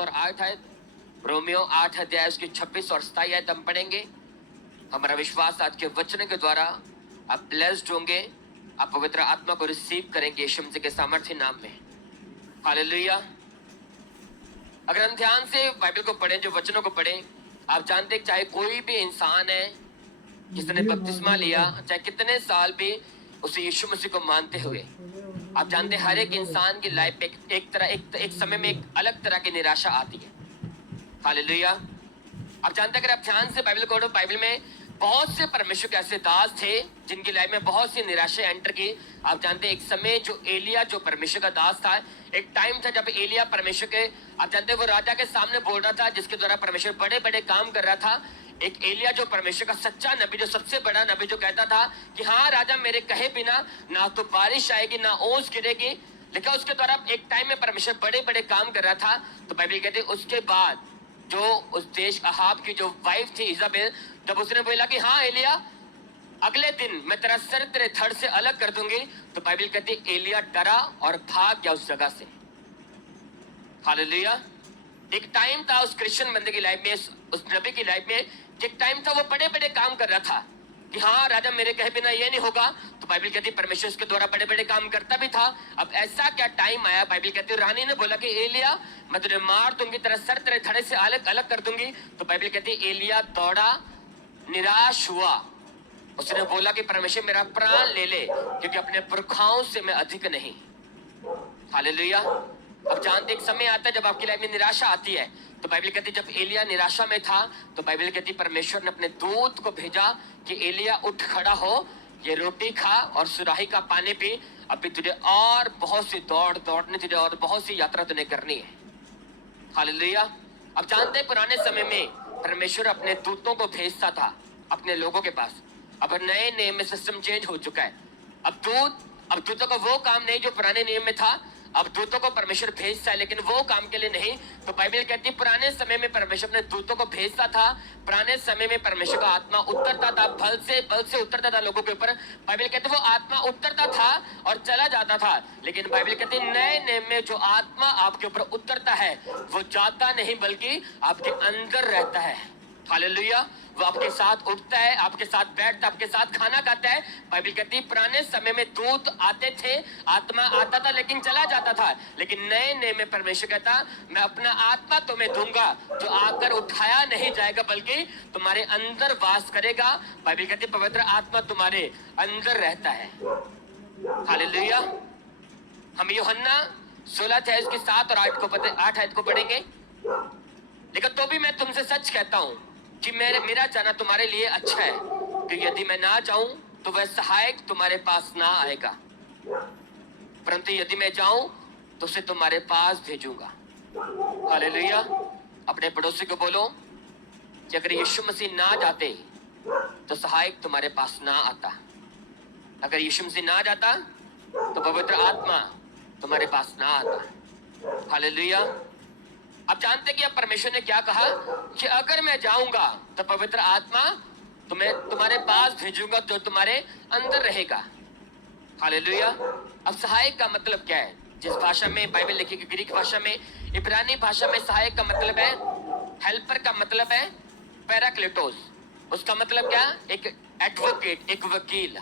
और 8 आयत, रोमियो 8 अध्याय उसकी 26 और 27 आयत हम पढ़ेंगे। हमारा विश्वास आज के वचन के द्वारा आप ब्लेस्ड होंगे, आप पवित्र आत्मा को रिसीव करेंगे यीशु मसीह के सामर्थ्य नाम में। हालेलुया। अगर हम ध्यान से बाइबल को पढ़ें, जो वचनों को पढ़ें, आप जानते हैं चाहे कोई भी इंसान है जिसने बपतिस्मा लिया, चाहे कितने साल भी उसे यीशु मसीह को मानते हुए, आप जानते हैं हर एक इंसान की लाइफ में एक समय में एक अलग तरह की निराशा आती है। हालेलुया। आप जानते हैं अगर आप ध्यान से बाइबल पढ़ो, बाइबल में बहुत से परमेश्वर के ऐसे दास थे जिनकी लाइफ में बहुत सी निराशा एंटर की। आप जानते हैं एक समय जो एलिया जो परमेश्वर का दास था, एक टाइम था जब एलिया परमेश्वर के, आप जानते हैं वो राजा के सामने बोल रहा था जिसके द्वारा परमेश्वर बड़े बड़े काम कर रहा था। एक एलिया जो परमेश्वर का सच्चा नबी, जो सबसे बड़ा नबी, जो कहता था कि हाँ राजा मेरे कहे बिना ना तो बारिश आएगी ना ओस गिरेगी, लेकिन उसके द्वारा एक टाइम में परमेश्वर बड़े बड़े काम कर रहा था। तो बाइबल कहते उसके बाद जो उस देश अहाब की जो वाइफ थी इजाबेल, जब उसने बोला कि हाँ एलिया अगले दिन मैं तेरा सर तेरे धड़ से अलग कर दूंगी, तो बाइबल कहती एलिया डरा और भाग गया उस जगह से। हालेलुया। एक टाइम था उस क्रिश्चियन बंदे की लाइफ में, उस नबी की लाइफ में, एक टाइम था वो बड़े बड़े काम कर रहा था कि हाँ राजा मेरे कहे बिना ये नहीं होगा। तो बाइबल कहती परमेश्वर उसके द्वारा बड़े बड़े काम करता भी था। अब ऐसा क्या टाइम आया, बाइबल कहती रानी ने बोला कि एलिया मैं तुझे मार दूंगी, तेरा सर तेरे धड़े से अलग अलग कर दूंगी। तो बाइबल कहती एलिया दौड़ा, निराश हुआ, उसने बोला कि परमेश्वर मेरा प्राण ले ले क्योंकि अपने पुरखाओं से मैं अधिक नहीं। हालेलुया। अब जानते एक समय आता है जब आपकी लाइफ में निराशा आती है, तो बाइबल कहती जब एलिया निराशा में था तो बाइबल कहती परमेश्वर ने अपने दूत को भेजा कि एलिया उठ खड़ा हो, ये रोटी खा और सुराही का पानी पी, अभी तुझे और बहुत सी दौड़ने तुझे और बहुत सी यात्रा तुझे करनी है। हालेलुया। अब जानते हैं पुराने समय में परमेश्वर अपने दूतों को भेजता था अपने लोगों के पास। अब नए नियम में सिस्टम चेंज हो चुका है। अब दूतों का वो काम नहीं जो पुराने नियम में था। अब दूतों को परमेश्वर भेजता है लेकिन वो काम के लिए नहीं। तो बाइबल कहती है पुराने समय में परमेश्वर अपने दूतों को भेजता था। पुराने समय में परमेश्वर का आत्मा उतरता था, बल से उतरता था लोगों के ऊपर। बाइबल कहती वो आत्मा उतरता था और चला जाता था। लेकिन बाइबल कहती नए नियम में जो आत्मा आपके ऊपर उतरता है वो जाता नहीं बल्कि आपके अंदर रहता है। हालेलुया। वो आपके साथ उठता है, आपके साथ बैठता, आपके साथ खाना खाता है। बाइबल कहती है पुराने समय में दूत आते थे, आत्मा आता था लेकिन चला जाता था, लेकिन नए नियम में परमेश्वर कहता मैं अपना आत्मा तुम्हें दूंगा जो आकर उठाया नहीं जाएगा बल्कि तुम्हारे अंदर वास करेगा। बाइबल कहती पवित्र आत्मा तुम्हारे अंदर रहता है। हालेलुया। हम यूहन्ना 16 अध्याय उसकी 7 और 8 आयत को पढ़ेंगे। लेकिन तो भी मैं तुमसे सच कहता हूं कि मेरा जाना तुम्हारे लिए अच्छा है, क्योंकि यदि मैं ना जाऊं तो वह सहायक तुम्हारे पास ना आएगा, परंतु यदि मैं जाऊं तो उसे तुम्हारे पास भेजूंगा। हालेलुया। अपने पड़ोसी को बोलो कि अगर यीशु मसीह ना जाते तो सहायक तुम्हारे पास ना आता। अगर यीशु मसीह ना जाता तो पवित्र आत्मा तुम्हारे पास ना आता। हालेलुया। अब जानते कि अब परमेश्वर ने क्या कहा कि अगर मैं जाऊंगा तो पवित्र आत्मा तुम्हारे पास भेजूंगा जो तुम्हारे अंदर रहेगा। हालेलुया। अब सहायक का मतलब क्या है? जिस भाषा में बाइबल लिखी गई ग्रीक भाषा में, इब्रानी भाषा में सहायक का मतलब है, हेल्पर का मतलब है पैराक्लेटोस। उसका मतलब क्या? एक एडवोकेट, एक वकील।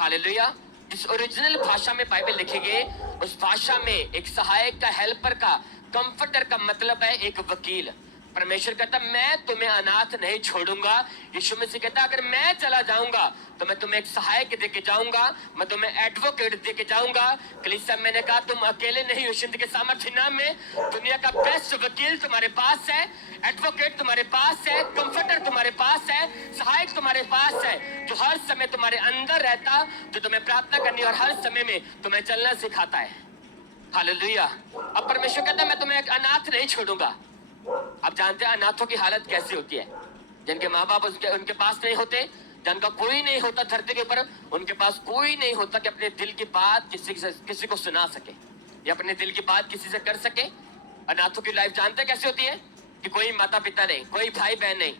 हालेलुया। इस ओरिजिनल भाषा में बाइबल लिखी गई, उस भाषा में एक सहायक का, हेल्पर का, कंफर्टर का मतलब है एक वकील। परमेश्वर कहता मैं तुम्हें अनाथ नहीं छोड़ूंगा। यीशु मसीह कहता अगर मैं चला जाऊंगा तो मैं तुम्हें एक सहायक देके जाऊंगा, मैं तुम्हें एडवोकेट देके जाऊंगा। कलीसिया मैंने कहा तुम अकेले नहीं, यीशु के सामर्थ्य नाम में दुनिया का बेस्ट वकील तुम्हारे पास है, एडवोकेट तुम्हारे पास है, कंफर्टर तुम्हारे पास है, सहायक तुम्हारे पास है, जो हर समय तुम्हारे अंदर रहता, जो तुम्हें प्रार्थना करनी और हर समय में तुम्हें चलना सिखाता है। हालेलुया। अब परमेश्वर कहता है मैं तुम्हें एक अनाथ नहीं छोड़ूंगा। आप जानते हैं अनाथों की हालत कैसी होती है? जिनके माँ बाप उनके पास नहीं होते, जिनका कोई नहीं होता धरती के ऊपर, उनके पास कोई नहीं होता कि अपने दिल की बात किसी को सुना सके या अपने दिल की बात किसी से कर सके। अनाथों की लाइफ जानते हैं कैसी होती है? कि कोई माता पिता नहीं, कोई भाई बहन नहीं,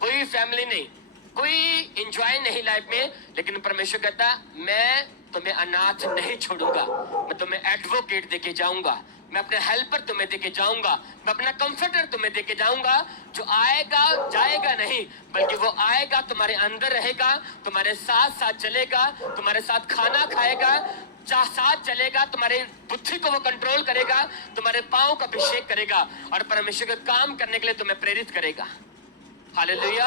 कोई फैमिली नहीं, कोई एंजॉय नहीं लाइफ में। लेकिन परमेश्वर कहता मैं तुम्हें अनाथ नहीं छोड़ूंगा, मैं तुम्हें एडवोकेट देके जाऊंगा, मैं अपने हेल्पर तुम्हें देके जाऊंगा, मैं अपना कंफर्टर तुम्हें देके जाऊंगा, जो आएगा जाएगा नहीं, बल्कि वो आएगा, तुम्हारे अंदर रहेगा, तुम्हारे साथ साथ चलेगा, तुम्हारे साथ खाना खाएगा, साथ चलेगा, तुम्हारे बुद्धि को वो कंट्रोल करेगा, तुम्हारे पांव का अभिषेक करेगा और परमेश्वर का काम करने के लिए तुम्हें प्रेरित करेगा। हालेलुया।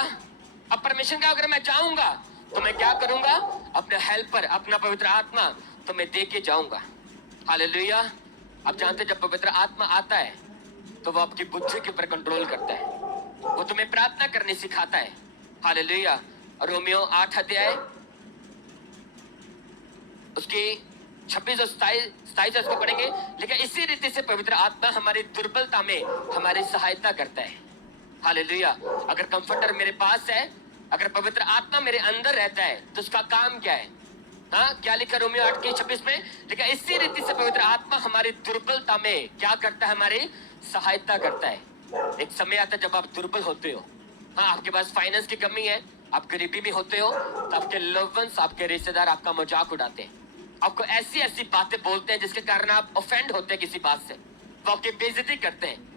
अब परमेश्वर का अगर मैं जाऊंगा तो मैं क्या करूंगा? अपना हेल्पर, अपना पवित्र आत्मा तुम्हें दे के जाऊंगा। हालेलुया। आप जानते जब पवित्र आत्मा आता है तो वो आपकी बुद्धि के ऊपर कंट्रोल करता है, वो तुम्हें प्रार्थना करने सिखाता है। हालेलुया। रोमियो 8 अध्याय उसकी 26 और 27 उसको पढ़ेंगे। लेकिन इसी रीति से पवित्र आत्मा हमारी दुर्बलता में हमारी सहायता करता है। हालेलुया। अगर कंफर्टर मेरे पास है, अगर पवित्र आत्मा मेरे अंदर रहता है तो उसका काम क्या है? हाँ, क्या लिखा रोमियो 8 की 26 में? लेकिन इसी रीति से पवित्र आत्मा हमारी दुर्बलता में क्या करता है? हमारी सहायता करता है। एक समय आता है जब आप दुर्बल होते हो, हाँ, आपके पास फाइनेंस की कमी है, आप गरीबी में होते हो, तो आपके लव्ड वंस, आपके रिश्तेदार आपका मजाक उड़ाते हैं, आपको ऐसी ऐसी बातें बोलते हैं जिसके कारण आप ऑफेंड होते हैं किसी बात से, वो आपकी बेइज्जती करते हैं।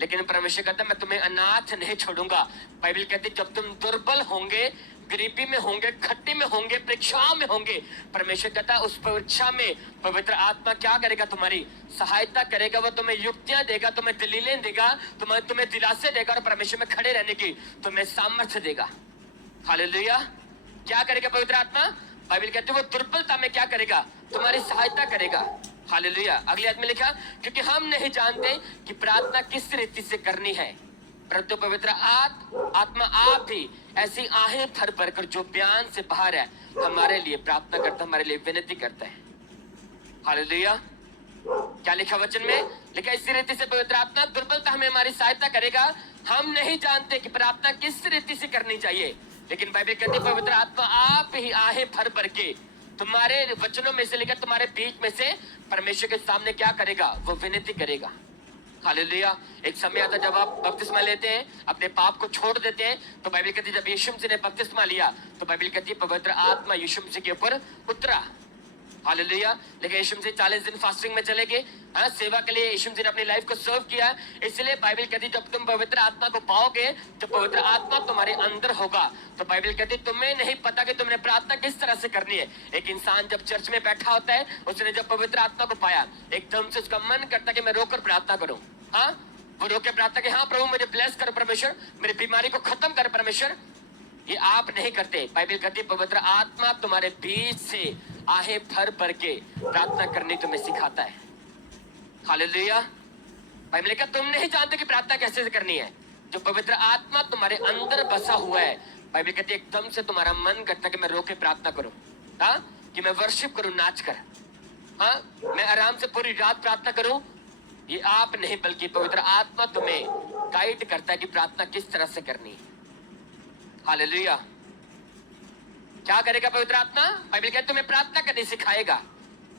लेकिन परमेश्वर कहता है मैं तुम्हें अनाथ नहीं छोड़ूंगा। बाइबल कहती है जब तुम दुर्बल होंगे, गरीबी में होंगे, खट्टी में होंगे, परीक्षाओं में होंगे, परमेश्वर कहता है उस परीक्षा में पवित्र आत्मा क्या करेगा? तुम्हारी सहायता करेगा, वो तुम्हें युक्तियां देगा, तुम्हें दलीलें देगा, तुम्हें दिलासे देगा और परमेश्वर में खड़े रहने की तुम्हें सामर्थ्य देगा। हालेलुया। क्या करेगा पवित्र आत्मा? बाइबल कहती है वो दुर्बलता में क्या करेगा? तुम्हारी सहायता करेगा। हालेलुया। अगले आयत में लिखा क्योंकि हम नहीं जानते कि प्रार्थना किस रीति से करनी है, परंतु पवित्र आत्मा आप ही ऐसी आहें भर भर कर जो बयान से बाहर है हमारे लिए प्रार्थना करता, हमारे लिए विनती करता है। हालेलुया। क्या लिखा वचन में? लिखा इसी रीति से पवित्र आत्मा दुर्बलता हमें हमारी सहायता करेगा। हम नहीं जानते कि प्रार्थना किस रीति से करनी चाहिए, लेकिन बाइबल कहती है पवित्र आत्मा आप ही आहें भर भर के तुम्हारे वचनों में से लेकर तुम्हारे बीच में से परमेश्वर के सामने क्या करेगा? वो विनती करेगा। हालेलुया। एक समय आता जब आप बपतिस्मा लेते हैं, अपने पाप को छोड़ देते हैं, तो बाइबल कहती है जब यीशु मसीह ने बपतिस्मा लिया तो बाइबल कहती है पवित्र आत्मा यीशु मसीह के ऊपर उतरा। हालेलुया। लेकिन यीशु मसीह 40 दिन फास्टिंग में चले गए, हाँ, सेवा के लिए यीशु मसीह ने अपनी लाइफ को सर्व किया। इसलिए बाइबल कहती है जब तुम पवित्र आत्मा को पाओगे, जब पवित्र आत्मा तुम्हारे अंदर होगा, तो बाइबल कहती है तुम्हें नहीं पता कि तुमने प्रार्थना किस तरह से करनी है। एक इंसान जब चर्च में बैठा होता है, उसने जब पवित्र आत्मा को पाया, एकदम से उसका मन करता है कि मैं रोकर प्रार्थना करूं। हाँ, वो रोके प्रार्थना कि हाँ प्रभु मुझे ब्लेस कर परमेश्वर, मेरी बीमारी को खत्म कर परमेश्वर। ये आप नहीं करते। बाइबल कहती है पवित्र आत्मा तुम्हारे बीच से आहें भर भर के प्रार्थना करनी तुम्हें सिखाता है। हालेलुया। बाइबल कहती तुम नहीं जानते कि प्रार्थना कैसे करनी है। जो पवित्र आत्मा तुम्हारे अंदर बसा हुआ है, बाइबल कहती है एकदम से तुम्हारा मन करता है कि मैं रोके प्रार्थना करूं, हाँ, कि मैं वर्शिप करूं नाच कर, हाँ, मैं आराम से पूरी रात प्रार्थना करूं। ये आप नहीं बल्कि पवित्र आत्मा तुम्हें गाइड करता है कि प्रार्थना किस तरह से करनी है। हालेलुया। क्या करेगा पवित्र आत्मा? बाइबल कहती है तुम्हें प्रार्थना करनी सिखाएगा,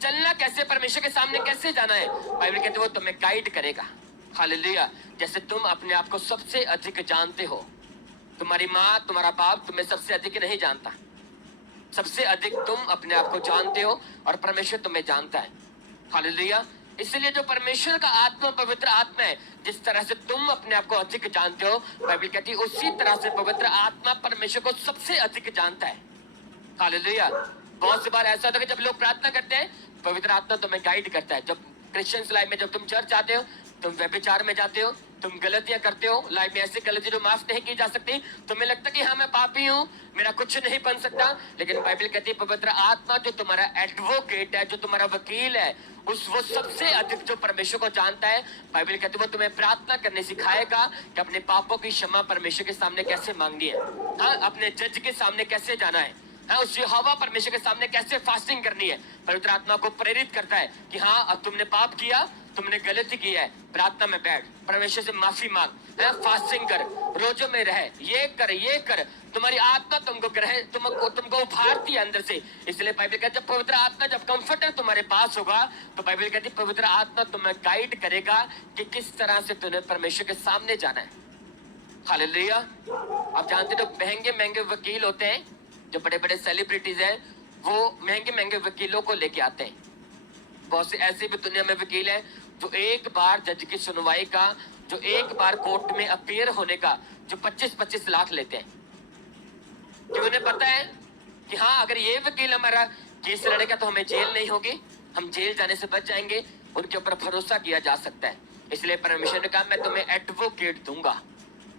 चलना कैसे, परमेश्वर के सामने कैसे जाना है, बाइबल कहती है वो तुम्हें गाइड करेगा। हालेलुया। जैसे तुम अपने आप को सबसे अधिक जानते हो, तुम्हारी माँ, तुम्हारा बाप तुम्हें सबसे अधिक नहीं जानता, सबसे अधिक तुम अपने आप को जानते हो और परमेश्वर तुम्हें जानता है। हालेलुया। इसलिए जो परमेश्वर का आत्मा पवित्र आत्मा है, जिस तरह से तुम अपने आप को अधिक जानते हो, बाइबल कहती है उसी तरह से पवित्र आत्मा परमेश्वर को सबसे अधिक जानता है। हालेलुया। बहुत सी बार ऐसा होता है कि जब लोग प्रार्थना करते हैं, पवित्र आत्मा तुम्हें गाइड करता है। जब क्रिश्चियंस लाइफ में जब तुम चर्च आते हो, तुम व्यभिचार में जाते हो, तुम गलतियां करते हो, लाइफ में ऐसी गलती जो माफ नहीं की जा सकती, तुम्हें लगता कि हाँ मैं पापी हूँ, मेरा कुछ नहीं बन सकता, लेकिन बाइबल कहती है पवित्र आत्मा जो तुम्हारा एडवोकेट है, जो तुम्हारा वकील है, वो सबसे अधिक जो परमेश्वर को जानता है, बाइबल कहती है वो तुम्हें प्रार्थना करने सिखाएगा कि अपने पापों की क्षमा परमेश्वर के सामने कैसे मांगनी है, हाँ, अपने जज के सामने कैसे जाना है, हाँ, उस यहोवा परमेश्वर के सामने कैसे फास्टिंग करनी है। पवित्र आत्मा को प्रेरित करता है कि हाँ अब तुमने पाप किया, तुमने गलती की है, प्रार्थना में बैठ, परमेश्वर से माफी मांग, फास्टिंग कर, रोजों में रह, ये कर, तुम्हारी आत्मा तुमको उभारती है अंदर से। इसलिए बाइबल कहती है पवित्र आत्मा जब कंफर्टर तुम्हारे पास होगा, तो बाइबल कहती है पवित्र आत्मा तुम्हें गाइड करेगा कि किस तरह से तुम्हें परमेश्वर के सामने जाना है। हालेलुया। आप जानते हो महंगे महंगे वकील होते हैं, जो बड़े बड़े सेलिब्रिटीज हैं, वो महंगे महंगे वकीलों को लेके आते हैं। बहुत से ऐसे भी दुनिया में वकील हैं, जो एक बार जज की सुनवाई का, जो एक बार कोर्ट में अपीयर होने का जो 25-25 लाख लेते हैं, कि उन्हें पता है कि हाँ अगर ये वकील हमारा केस लड़ेगा तो हमें जेल नहीं होगी, हम जेल जाने से बच जाएंगे, उनके ऊपर भरोसा किया जा सकता है। इसलिए परमेश्वर ने कहा मैं तुम्हें एडवोकेट दूंगा,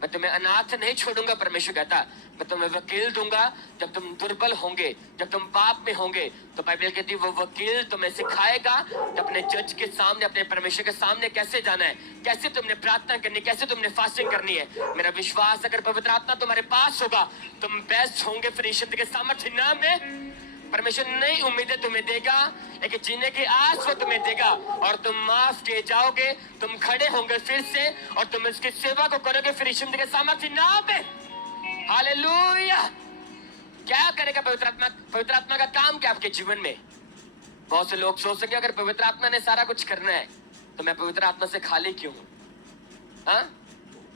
मैं तुम्हें अनाथ नहीं छोड़ूंगा। परमेश्वर कहता मैं तुम्हें वकील दूंगा। जब तुम दुर्बल होंगे, जब तुम पाप में होंगे, तो बाइबल कहती है वो वकील तुम्हें सिखाएगा कि अपने जज के सामने, अपने परमेश्वर के सामने कैसे जाना है, कैसे तुमने प्रार्थना करनी, कैसे तुमने फास्टिंग करनी है। मेरा विश्वास अगर पवित्र आत्मा तुम्हारे पास होगा, तुम बेस्ट होंगे फिर ईश्वर के सामर्थ्य नाम में। परमेश्वर नई उम्मीदें तुम्हें देगा, लेकिन जीने की आस वो तुम्हें देगा, और तुम माफ किए जाओगे, तुम खड़े होंगे फिर से, और तुम इसकी सेवा को करोगे फिर ईश्वर के सामर्थ्य नाम में। हालेलुया। क्या करेगा पवित्र आत्मा? पवित्र आत्मा का काम क्या आपके जीवन में? बहुत से लोग सोच सके अगर पवित्र आत्मा ने सारा कुछ करना है तो मैं पवित्र आत्मा से खाली क्यों हूं? हाँ,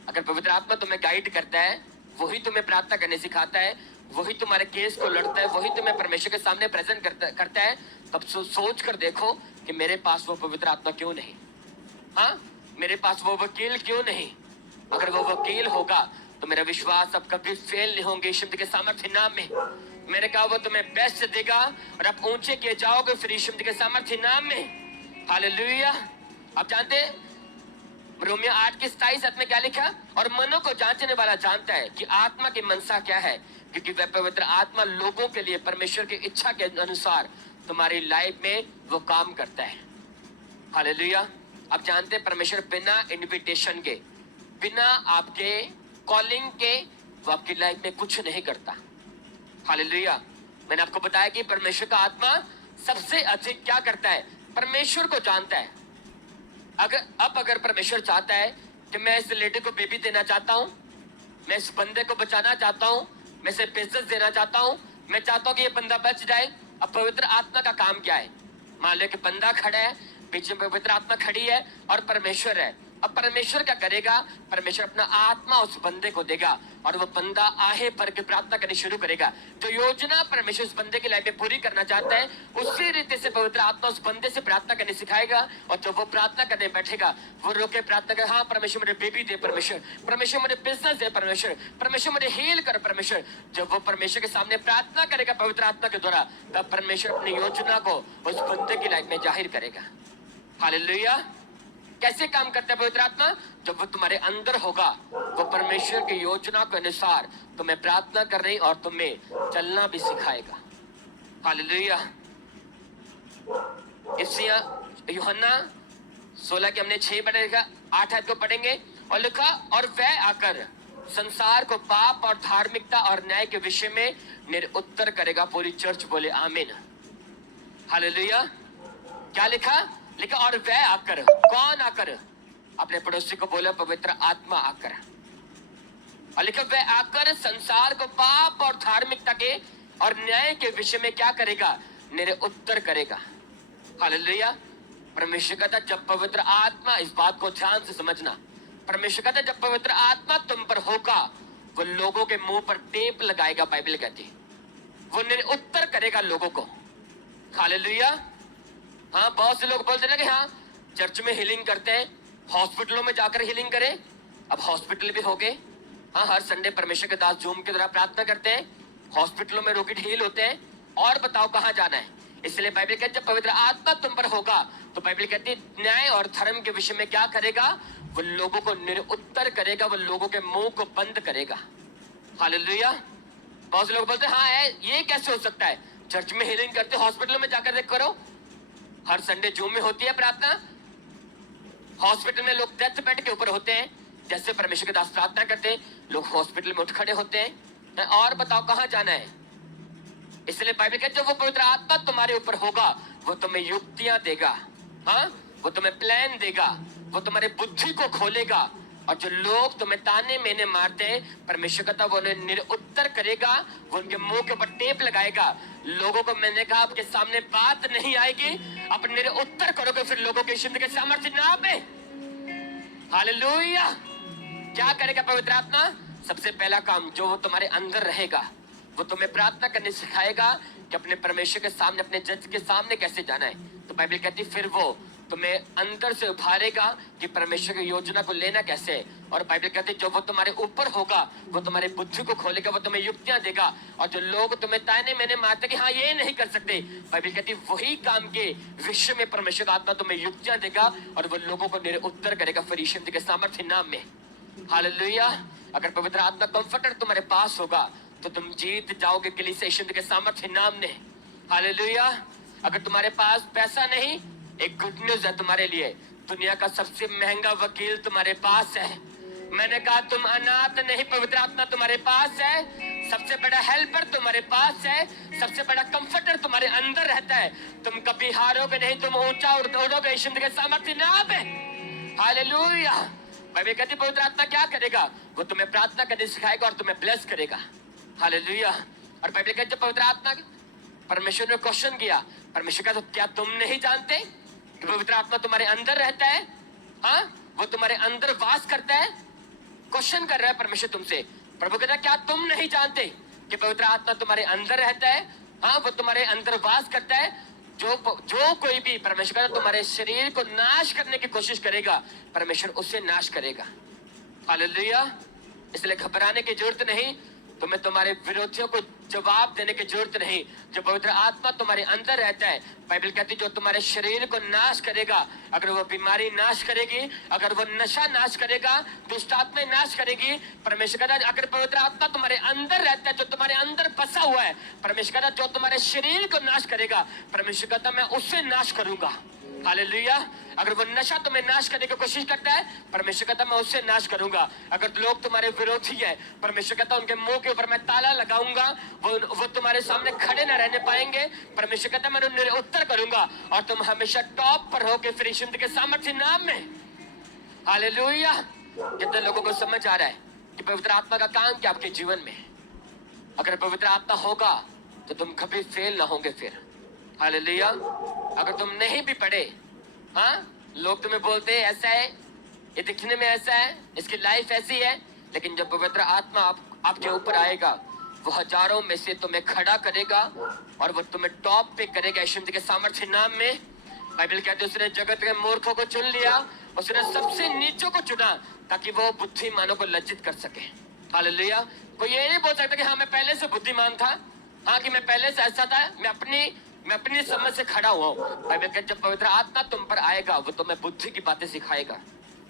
अगर पवित्र आत्मा तुम्हें गाइड करता है, वही तुम्हें प्रार्थना करने सिखाता है, वही तुम्हारे केस को लड़ता है, वही तुम्हें परमेश्वर के सामने प्रेजेंट करता है, तब सोच कर देखो कि मेरे पास वो पवित्र आत्मा क्यों नहीं? हाँ, मेरे पास वो वकील क्यों नहीं? अगर वो वकील होगा तो मेरा विश्वास अब कभी फेल नहीं होंगे ईश्वर के सामर्थ्य नाम में। मैंने कहा वो तुम्हें बेस्ट देगा और आप ऊंचे किए जाओगे फिर ईश्वर के सामर्थ्य नाम में। हालेलुया। आप जानते हैं रोमियो 8:27 में क्या लिखा? और मनों को जांचने वाला जानता है कि आत्मा की मनसा क्या है, क्योंकि वह पवित्र आत्मा लोगों के लिए परमेश्वर की इच्छा के अनुसार तुम्हारी लाइफ में वो काम करता है। हालेलुया। आप जानते हैं परमेश्वर बिना इनविटेशन के, बिना आपके कॉलिंग के वो आपकी लाइफ में कुछ नहीं करता। हालेलुया। मैंने आपको बताया कि परमेश्वर का आत्मा सबसे अधिक क्या करता है? परमेश्वर को जानता है। अगर परमेश्वर चाहता है कि मैं इस लेडी को बेबी देना चाहता हूँ, मैं इस बंदे को बचाना चाहता हूँ, मैं इसे बिजनेस देना चाहता हूँ, मैं चाहता हूँ कि ये बंदा बच जाए, अब पवित्र आत्मा का काम क्या है? मान लो कि बंदा खड़ा है, पीछे पवित्र आत्मा खड़ी है और परमेश्वर है। अब परमेश्वर क्या करेगा? परमेश्वर अपना आत्मा उस बंदे को देगा और वो बंदा आहे भर के प्रार्थना करनी शुरू करेगा। जो योजना परमेश्वर उस बंदे की लाइफ में पूरी करना चाहता है, उसी रीति से पवित्र आत्मा उस बंदे से प्रार्थना करने सिखाएगा। और जब वो प्रार्थना करने बैठेगा, वो रोके प्रार्थना कर, हाँ परमेश्वर मुझे बेबी दे, परमेश्वर परमेश्वर मुझे बिजनेस दे, परमेश्वर मुझे हील कर, परमेश्वर। जब वो परमेश्वर के सामने प्रार्थना करेगा पवित्र आत्मा के द्वारा, तब परमेश्वर अपनी योजना को उस बंदे की लाइफ में जाहिर करेगा। हालेलुया। कैसे काम करता है पवित्र आत्मा? जब वो तुम्हारे अंदर होगा, वो परमेश्वर की योजना के अनुसार तुम्हें प्रार्थना करने और तुम्हें चलना भी सिखाएगा। हालेलुया। इफ्सिया यूहन्ना 16 के हमने 6 पढ़ा, लिखा 8 आयत को पढ़ेंगे और लिखा और वह आकर संसार को पाप और धार्मिकता और न्याय के विषय में निरुत्तर करेगा। पूरी चर्च बोले आमीन। हालेलुया। क्या लिखा? लिखा और वह आकर, कौन आकर? अपने पड़ोसी को बोला पवित्र आत्मा आकर। और लिखा वह आकर संसार को पाप और धार्मिकता के और न्याय के विषय में क्या करेगा? निरुत्तर करेगा। हालेलुया। परमेश्वर कहता जब पवित्र आत्मा, इस बात को ध्यान से समझना, परमेश्वर कहता जब पवित्र आत्मा तुम पर होगा, वो लोगों के मुंह पर टेप लगाएगा। बाइबल कहती वो निरुत्तर करेगा लोगों को। हालेलुया। हाँ, बहुत से लोग बोलते हैं कि हाँ चर्च में हीलिंग करते हैं, हॉस्पिटलों में जाकर हीलिंग करें। अब हॉस्पिटल भी हो गए। हाँ, हर संडे परमेश्वर के दास जूम के द्वारा प्रार्थना करते हैं, हॉस्पिटलों में रोगी हील होते हैं। और बताओ कहाँ जाना है? इसलिए बाइबल कहती है जब पवित्र आत्मा तुम पर होगा, तो बाइबल कहती है न्याय और धर्म के विषय में क्या करेगा? वो लोगों को निरुत्तर करेगा, वो लोगों के मुंह को बंद करेगा। हालेलुया। बहुत से लोग बोलते हैं हाँ ये कैसे हो सकता है? चर्च में हीलिंग करते, हॉस्पिटलों में जाकर देख करो। हर संडे जूम में होती है प्रार्थना, हॉस्पिटल में लोग डेथ बेड के ऊपर होते हैं, जैसे परमेश्वर के दास प्रार्थना करते हैं, लोग हॉस्पिटल में उठ खड़े होते हैं। और बताओ कहाँ जाना है? इसलिए बाइबल कहती है जब वो पवित्र आत्मा तुम्हारे ऊपर होगा, वो तुम्हें युक्तियां देगा। हाँ, वो तुम्हें प्लान देगा, वो तुम्हारे बुद्धि को खोलेगा। और जो लोग तुम्हें ताने मेने मारते हैं, परमेश्वर कहता वो उन्हें निरुत्तर करेगा, वो उनके मुंह के ऊपर टेप लगाएगा। लोगों को मैंने कहा आपके सामने बात नहीं आएगी, आप निरुत्तर करोगे फिर लोगों के जिंदगी के सामर्थ्य नाम में। हालेलुया। क्या करेगा पवित्र आत्मा? सबसे पहला काम जो वो तुम्हारे अंदर रहेगा, वो तुम्हें प्रार्थना करने सिखाएगा कि अपने परमेश्वर के सामने, अपने जज के सामने कैसे जाना है। तो बाइबल कहती फिर वो तुम्हें अंदर से उभारेगा कि परमेश्वर की योजना को लेना कैसे है। और बाइबल कहती है जो वो तुम्हारे ऊपर होगा वो तुम्हारी बुद्धि को खोलेगा, वो तुम्हें युक्तियां देगा। और जो लोग तुम्हें ताने मैंने मारते कि हाँ ये नहीं कर सकते, बाइबल कहती है वही काम के विषय में परमेश्वर का आत्मा तुम्हें युक्तियां देगा और वो लोगों को मेरे उत्तर करेगा फिर यीशु मसीह के सामर्थ्य नाम में। हालेलुया। अगर पवित्र आत्मा कंफर्टर तुम्हारे पास होगा तो तुम जीत जाओगे कलीसिया यीशु मसीह के सामर्थ्य नाम में। हालेलुया। अगर तुम्हारे पास पैसा नहीं, एक गुड न्यूज है तुम्हारे लिए, दुनिया का सबसे महंगा वकील तुम्हारे पास है। मैंने कहा तुम अनाथ नहीं, पवित्र आत्मा तुम्हारे पास है, सबसे बड़ा हेल्पर तुम्हारे पास है, सबसे बड़ा कंफर्टर तुम्हारे अंदर रहता है। तुम कभी हारोगे नहीं, तुम ऊंचा उड़ोगे यीशु मसीह के सामर्थ्य नाम में। हालेलुया। बाइबल कहती पवित्र आत्मा क्या करेगा, वो तुम्हें प्रार्थना करने सिखाएगा और तुम्हें ब्लेस करेगा। हालेलुया। और बाइबल कहती पवित्र आत्मा, परमेश्वर ने क्वेश्चन किया, परमेश्वर का तो क्या तुम नहीं जानते कि पवित्र आत्मा तुम्हारे अंदर रहता है? हाँ, वो तुम्हारे अंदर वास करता है। क्वेश्चन कर रहा है परमेश्वर तुमसे। प्रभु कहता है क्या तुम नहीं जानते कि पवित्र आत्मा तुम्हारे अंदर रहता है? हाँ, वो तुम्हारे अंदर वास करता है। जो कोई भी परमेश्वर का तुम्हारे शरीर को नाश करने की कोशिश करेगा, परमेश्वर उसे नाश करेगा। हालेलुया। इसलिए घबराने की जरूरत नहीं, तुम्हें तुम्हारे विरोधियों को जवाब देने की जरूरत नहीं। जो पवित्र आत्मा तुम्हारे अंदर रहता है, बाइबल कहती है जो तुम्हारे शरीर को नाश करेगा, अगर वो बीमारी नाश करेगी, अगर वो नशा नाश करेगा, दुष्ट आत्मा नाश करेगी, परमेश्वर कहता है अगर पवित्र आत्मा तुम्हारे अंदर रहता है, जो तुम्हारे अंदर बसा हुआ है, परमेश्वर कहता है जो तुम्हारे शरीर को नाश करेगा, परमेश्वर कहता मैं उससे नाश करूंगा। हालेलुया। अगर वो नशा तुम्हें नाश करने की कोशिश करता है, परमेश्वर कहता मैं उससे नाश करूंगा। अगर लोग तुम्हारे विरोधी है, परमेश्वर कहता उनके मुंह के ऊपर मैं ताला लगाऊंगा, वो तुम्हारे सामने खड़े न रहने पाएंगे। परमेश्वर कहता मैं उन्हें उत्तर करूंगा और तुम हमेशा टॉप पर होगे फिर यीशु मसीह के सामर्थ्य नाम में। हालेलुया। कितने लोगों को समझ आ रहा है कि पवित्र आत्मा का काम क्या आपके जीवन में? अगर पवित्र आत्मा होगा तो तुम कभी फेल ना होंगे फिर। हालेलुया। अगर तुम नहीं भी पढ़े, हाँ, लोग तुम्हें बोलते हैं ऐसा है, ये दिखने में ऐसा है, इसकी लाइफ ऐसी है, लेकिन जब पवित्र आत्मा आपके ऊपर आएगा, वो हजारों में से तुम्हें खड़ा करेगा और वो तुम्हें टॉप पे करेगा यीशु मसीह के सामर्थ्य नाम में। बाइबल कहती है उसने जगत के मूर्खों को चुन लिया, उसने सबसे नीचों को चुना ताकि वो बुद्धिमानों को लज्जित कर सके। हालेलुया। कोई ये नहीं बोल सकता कि हाँ मैं पहले से बुद्धिमान था, हाँ कि मैं पहले से ऐसा था, मैं अपनी समझ से खड़ा हुआ हूँ। बाइबल कहती है जब पवित्र आत्मा तुम पर आएगा, वो तुम्हें बुद्धि की बातें सिखाएगा,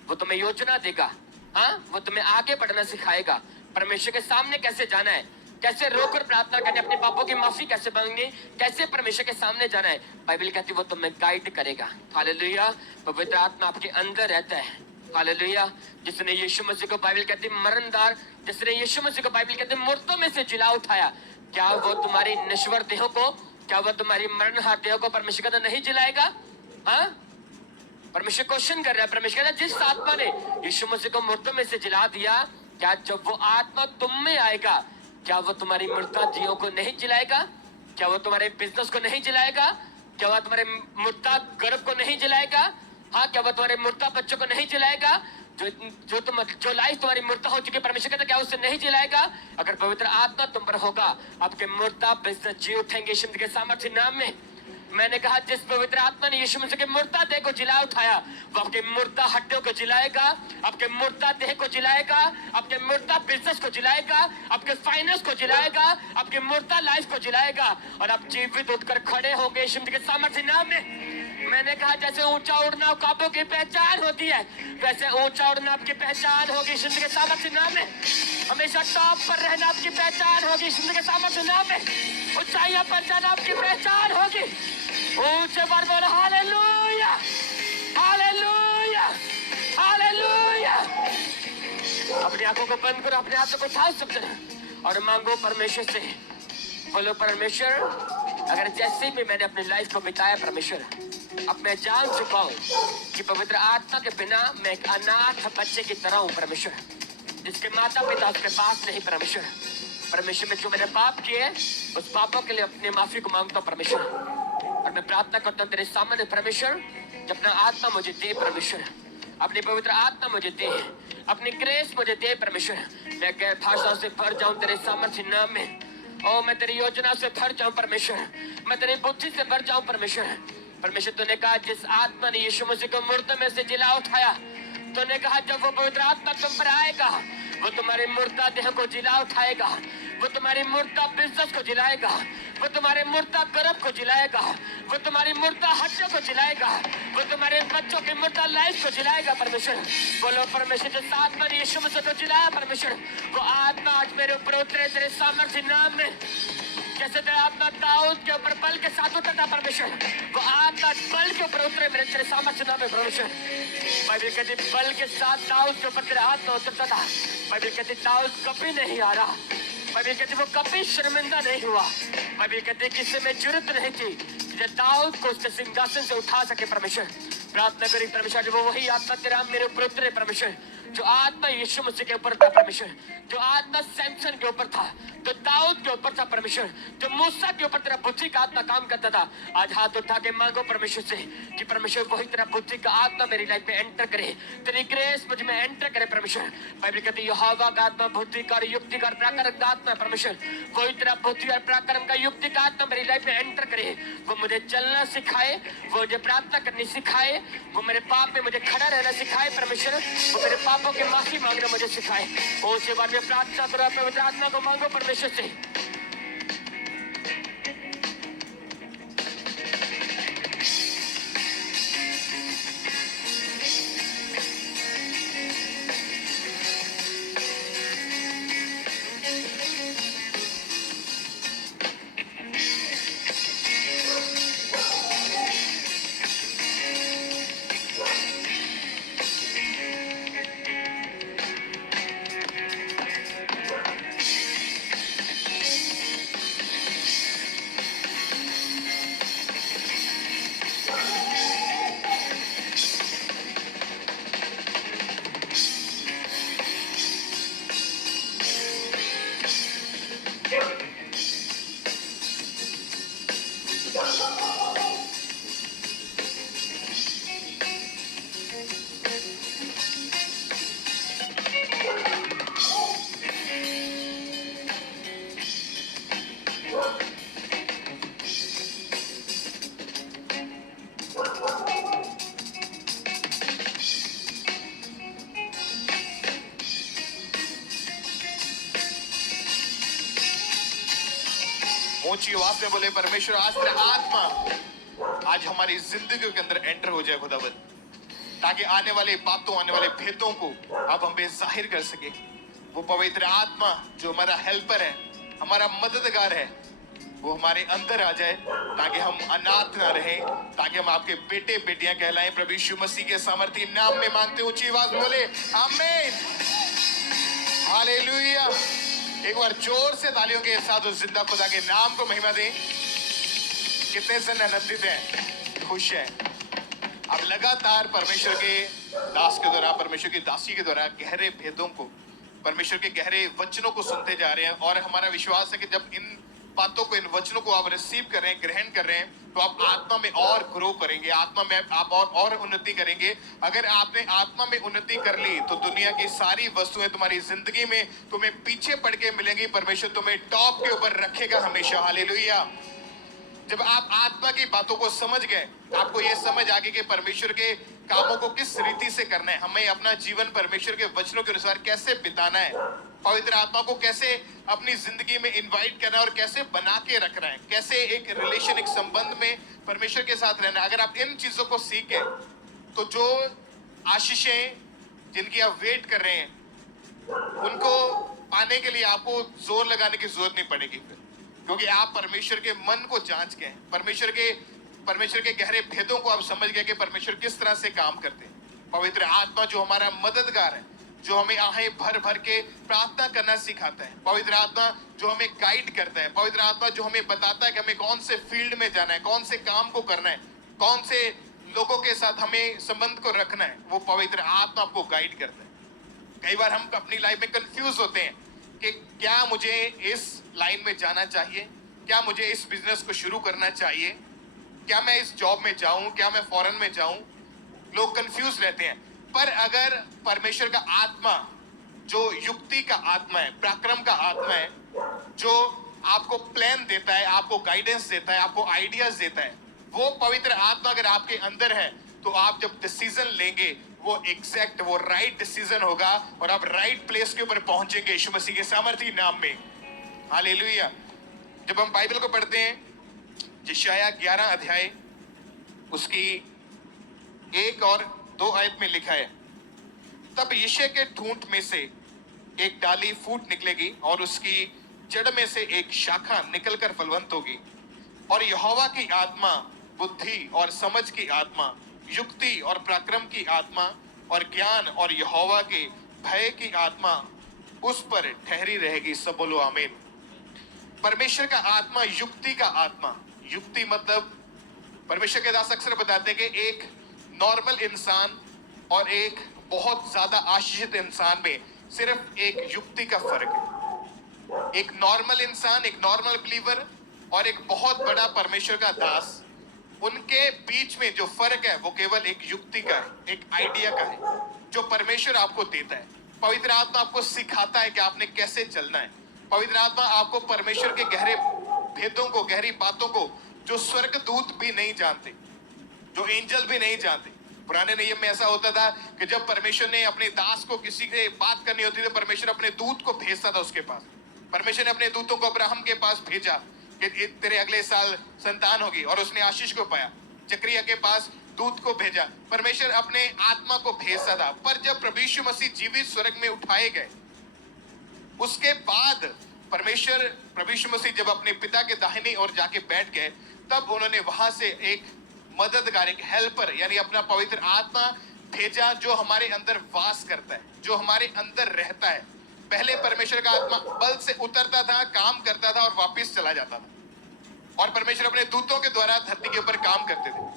वो तुम्हें योजना देगा, हाँ, वो तुम्हें आगे बढ़ना सिखाएगा, परमेश्वर के सामने कैसे जाना है, कैसे रोकर प्रार्थना करनी, अपने पापों की माफी कैसे मांगनी, कैसे परमेश्वर के सामने जाना है। बाइबल कहती है वो तुम्हें गाइड करेगा। हालेलुया। पवित्र आत्मा आपके अंदर रहता है। हालेलुया। जिसने यीशु मसीह को बाइबल कहती है मरणदार, जिसने यीशु मसीह को बाइबल कहती है मुर्दों में से जिला उठाया, क्या वो तुम्हारी नश्वर देहों को, क्या वो तुम्हारी मरणहार देहों को परमेश्वर का नहीं जिलाएगा? हाँ, परमेश्वर क्वेश्चन कर रहा है। परमेश्वर कहता जिस आत्मा ने यीशु मसीह को मुर्दों में से जिला दिया, क्या जब वो आत्मा तुम में आएगा, क्या वो तुम्हारी मुर्दा देहों को नहीं जिलाएगा? क्या वो तुम्हारे बिजनेस को नहीं जिलाएगा? क्या वो तुम्हारे मुर्दा गर्भ को नहीं जिलाएगा? हाँ, क्या वो तुम्हारे मुर्दा बच्चों को नहीं जिलाएगा? जो लाइफ तुम्हारी मुर्दा हो चुकी है, परमेश्वर कहता क्या उससे नहीं जिलाएगा? अगर पवित्र आत्मा तुम पर होगा, आपके मुर्दा बिजनेस जी उठेंगे यीशु मसीह के सामर्थ्य नाम में। मैंने कहा जिस पवित्र आत्मा ने यीशु मसीह के मुर्दा देह को जिला उठाया, वो आपके मुर्दा हड्डियों को जिलाएगा, आपके मुर्दा देह को जिलाएगा, आपके मुर्दा बिजनेस को जिलाएगा, आपके फाइनेंस को जिलाएगा, आपके मुर्दा लाइफ को जिलाएगा और आप जीवित उठकर खड़े होंगे यीशु मसीह के सामर्थ्य नाम में। मैंने कहा जैसे ऊंचा उड़ना काबू की पहचान होती है, वैसे ऊंचा उड़ना आपकी पहचान होगी यीशु मसीह के सामर्थ्य नाम में। हमेशा टॉप पर रहना आपकी पहचान होगी यीशु मसीह के सामर्थ्य नाम में। ऊंचाइयां पर जाना आपकी पहचान होगी। ऊंचे पर बोलो हालेलुया, हालेलुया, हालेलुया। अपनी आंखों को बंद करो, अपने हाथों को उठाओ सब और मांगो परमेश्वर से। बोलो परमेश्वर, अगर जैसे भी मैंने अपनी लाइफ को बिताया परमेश्वर, अब मैं जान चुका हूँ कि पवित्र आत्मा के बिना मैं एक अनाथ बच्चे की तरह हूँ परमेश्वर, जिसके माता पिता उसके पास नहीं। परमेश्वर, परमेश्वर में जो मैंने पाप किए, उस पापों के लिए अपनी माफी को मांगता हूँ परमेश्वर। और मैं प्रार्थना करता हूँ तेरे सामने परमेश्वर, जब अपना आत्मा मुझे दे परमेश्वर, अपनी पवित्र आत्मा मुझे दे, अपनी ग्रेस मुझे दे परमेश्वर। मैं गैर भाषाओं से भर जाऊं तेरे सामर्थ्य नाम में। ओ मैं तेरी योजना से भर जाऊं परमेश्वर, मैं तेरी बुद्धि से भर जाऊं परमेश्वर। परमेश्वर तूने कहा जिस आत्मा ने यीशु मसीह को मुर्दों में से जिला उठाया, तूने कहा जब वो पवित्र आत्मा तुम पर आएगा वो तुम्हारे मुर्दा देह को जिला उठाएगा, वो तुम्हारी मुर्दा बिजनेस को जिलाएगा, वो तुम्हारे मुर्दा गर्भ को जिलाएगा, वो तुम्हारी मुर्दा हड्डियों को जिलाएगा, वो तुम्हारे बच्चों की मुर्दा लाइफ को जिलाएगा। परमेश्वर बोलो परमेश्वर जिस आत्मा ने यीशु मसीह को जिलाया परमेश्वर वो आत्मा आज मेरे ऊपर उतरे तेरे सामर्थ्य नाम में। जैसे तेरा आत्मा दाऊद के ऊपर बल के साथ उतरता परमेश्वर वो आत्मा बल के ऊपर उतरे मेरे तेरे सामर्थ्य नाम में परमेश्वर। बाइबल कहती बल के साथ दाऊद के ऊपर तेरा आत्मा उतरता था। बाइबल कहती दाऊद कभी नहीं आ रहा, बाइबल कहती वो कभी शर्मिंदा नहीं हुआ। बाइबल कहती किसी में जरूरत नहीं थी जो दाऊद को उसके सिंहासन से उठा सके। परमेश्वर प्रार्थना करी परमेश्वर वो वही आत्मा तेरा मेरे ऊपर उतरे परमेश्वर, जो आत्मा यीशु मसीह के ऊपर था परमेश्वर, जो आत्मा सैमसन के ऊपर था, जो दाऊद के ऊपर था परमेश्वर, जो मूसा के ऊपर तेरा बुद्धि का आत्मा काम करता था। आज हाथ उठा के मांगो परमेश्वर से कि परमेश्वर वही तेरा बुद्धि का आत्मा मेरी लाइफ में एंटर करे, तेरी ग्रेस मुझ में एंटर करे परमेश्वर। बाइबल कहती है यहोवा का आत्मा बुद्धि का और युक्ति का और पराक्रम का आत्मा परमेश्वर, वही तेरा बुद्धि और पराक्रम का युक्ति का आत्मा मेरी लाइफ में एंटर करे। वो मुझे चलना सिखाए, वो मुझे प्रार्थना करनी सिखाए, वो मेरे पाप में मुझे खड़ा रहना सिखाए परमेश्वर, वो मेरे पापों की माफी मांगना मुझे सिखाए। उसके बाद में प्रार्थना करो, पवित्र आत्मा को मांगो परमेश्वर से। ऊंची आवाज में बोले परमेश्वर आज तेरा आत्मा आज हमारी जिंदगी के अंदर एंटर हो जाए खुदावंद, ताकि आने वाले बातों आने वाले भेदों को आप हम पे जाहिर कर सके। वो पवित्र आत्मा जो हमारा हेल्पर है, हमारा मददगार है, वो हमारे अंदर आ जाए ताकि हम अनाथ ना रहें, ताकि हम आपके बेटे बेटियां कहलाएं। प्रभु यीशु मसीह के सामर्थी नाम में मांगते ऊंची आवाज बोले आमीन, हालेलुया। एक बार जोर से तालियों के साथ उस जिंदा खुदा के नाम को महिमा दें। कितने जन आनंदित हैं, खुश हैं। अब लगातार परमेश्वर के दास के द्वारा, परमेश्वर की दासी के द्वारा गहरे भेदों को, परमेश्वर के गहरे वचनों को सुनते जा रहे हैं। और हमारा विश्वास है कि जब इन बातों को, इन वचनों को आप रिसीव कर रहे हैं, ग्रहण कर रहे हैं, तो आप आत्मा में और ग्रो करेंगे, आत्मा में आप और उन्नति करेंगे। अगर आपने आत्मा में उन्नति कर ली तो दुनिया की सारी वस्तुएं तुम्हारी जिंदगी में तुम्हें पीछे पड़ के मिलेंगी। परमेश्वर तुम्हें टॉप के ऊपर रखेगा हमेशा, हालेलुया। जब आप आत्मा की बातों को समझ गए, आपको यह समझ आ गई कि परमेश्वर के कामों को किस रीति से करना है, हमें अपना जीवन परमेश्वर के वचनों के अनुसार कैसे बिताना है, पवित्र आत्मा को कैसे अपनी जिंदगी में इनवाइट करना है और कैसे बना के रखना है, कैसे एक रिलेशन, एक संबंध में परमेश्वर के साथ रहना है। अगर आप इन चीजों को सीखें तो जो आशीषें जिनकी आप वेट कर रहे हैं उनको पाने के लिए आपको जोर लगाने की जरूरत नहीं पड़ेगी फिर, क्योंकि आप परमेश्वर के मन को जांच गए, परमेश्वर के गहरे भेदों को आप समझ गए कि परमेश्वर किस तरह से काम करते हैं। पवित्र आत्मा जो हमारा मददगार है, जो हमें आहें भर भर के प्रार्थना करना सिखाता है, पवित्र आत्मा जो हमें गाइड करता है, पवित्र आत्मा जो हमें बताता है कि हमें कौन से फील्ड में जाना है, कौन से काम को करना है, कौन से लोगों के साथ हमें संबंध को रखना है, वो पवित्र आत्मा आपको गाइड करता है। कई बार हम अपनी लाइफ में कंफ्यूज होते हैं कि क्या मुझे इस लाइन में जाना चाहिए, क्या मुझे इस बिजनेस को शुरू करना चाहिए, क्या मैं इस जॉब में जाऊं, क्या मैं फॉरेन में जाऊं। लोग कंफ्यूज रहते हैं। पर अगर परमेश्वर का आत्मा जो युक्ति का आत्मा है, पराक्रम का आत्मा है, जो आपको प्लान देता है, आपको गाइडेंस देता है, आपको आइडियाज देता है, वो पवित्र आत्मा अगर आपके अंदर है तो आप जब डिसीजन लेंगे वो एग्जैक्ट वो राइट डिसीजन होगा और आप राइट प्लेस के ऊपर पहुंचेंगे यीशु मसीह के सामर्थी नाम में। हालेलुया। जब हम बाइबल को पढ़ते हैं यशायाह 11 अध्याय उसकी 1 और 2 आयत में लिखा है, तब यिशै के ठूंठ में से एक डाली फूट निकलेगी और उसकी जड़ में से एक शाखा निकलकर फलवंत होगी, और यहोवा की आत्मा बुद्धि और समझ की आत्मा, युक्ति और पराक्रम की आत्मा और ज्ञान और यहोवा के भय की आत्मा उस पर ठहरी रहेगी। सब बोलो आमीन। परमेश्वर का आत्मा युक्ति का आत्मा, युक्ति मतलब परमेश्वर के दास अक्सर बताते हैं कि एक नॉर्मल इंसान और एक बहुत ज्यादा आशीषित इंसान में सिर्फ एक युक्ति का फर्क है। एक नॉर्मल इंसान, एक नॉर्मल बिलीवर और एक बहुत बड़ा परमेश्वर का दास, उनके बीच में जो फर्क है वो केवल एक युक्ति का है, एक आइडिया का है जो परमेश्वर आपको देता है। पवित्र आत्मा आपको सिखाता है कि आपने कैसे चलना है। पवित्र आत्मा आपको परमेश्वर के गहरे भेदों को, गहरी बातों को जो स्वर्गदूत भी नहीं जानते, जो एंजल भी नहीं जानते। पुराने नियम में ऐसा होता था कि जब परमेश्वर ने अपने दास को किसी से बात करनी होती थी, परमेश्वर अपने दूत को भेजता था उसके पास। परमेश्वर ने अपने दूतों को अब्राहम के पास भेजा कि तेरे अगले साल संतान होगी, और उसने आशीष को पाया। जकरिया के पास दूत को भेजा। परमेश्वर अपने आत्मा को भेजता था। पर जब प्रभु यीशु मसीह जीवित स्वर्ग में उठाए गए, उसके बाद परमेश्वर प्रभु यीशु मसीह जब अपने पिता के दाहिनी ओर जाके बैठ गए, तब उन्होंने वहां से एक मददगार, एक हेल्पर यानी अपना पवित्र आत्मा भेजा जो हमारे अंदर वास करता है, जो हमारे अंदर रहता है। पहले परमेश्वर का आत्मा बल से उतरता था, काम करता था और वापस चला जाता था, और परमेश्वर अपने दूतों के द्वारा धरती के ऊपर काम करते थे।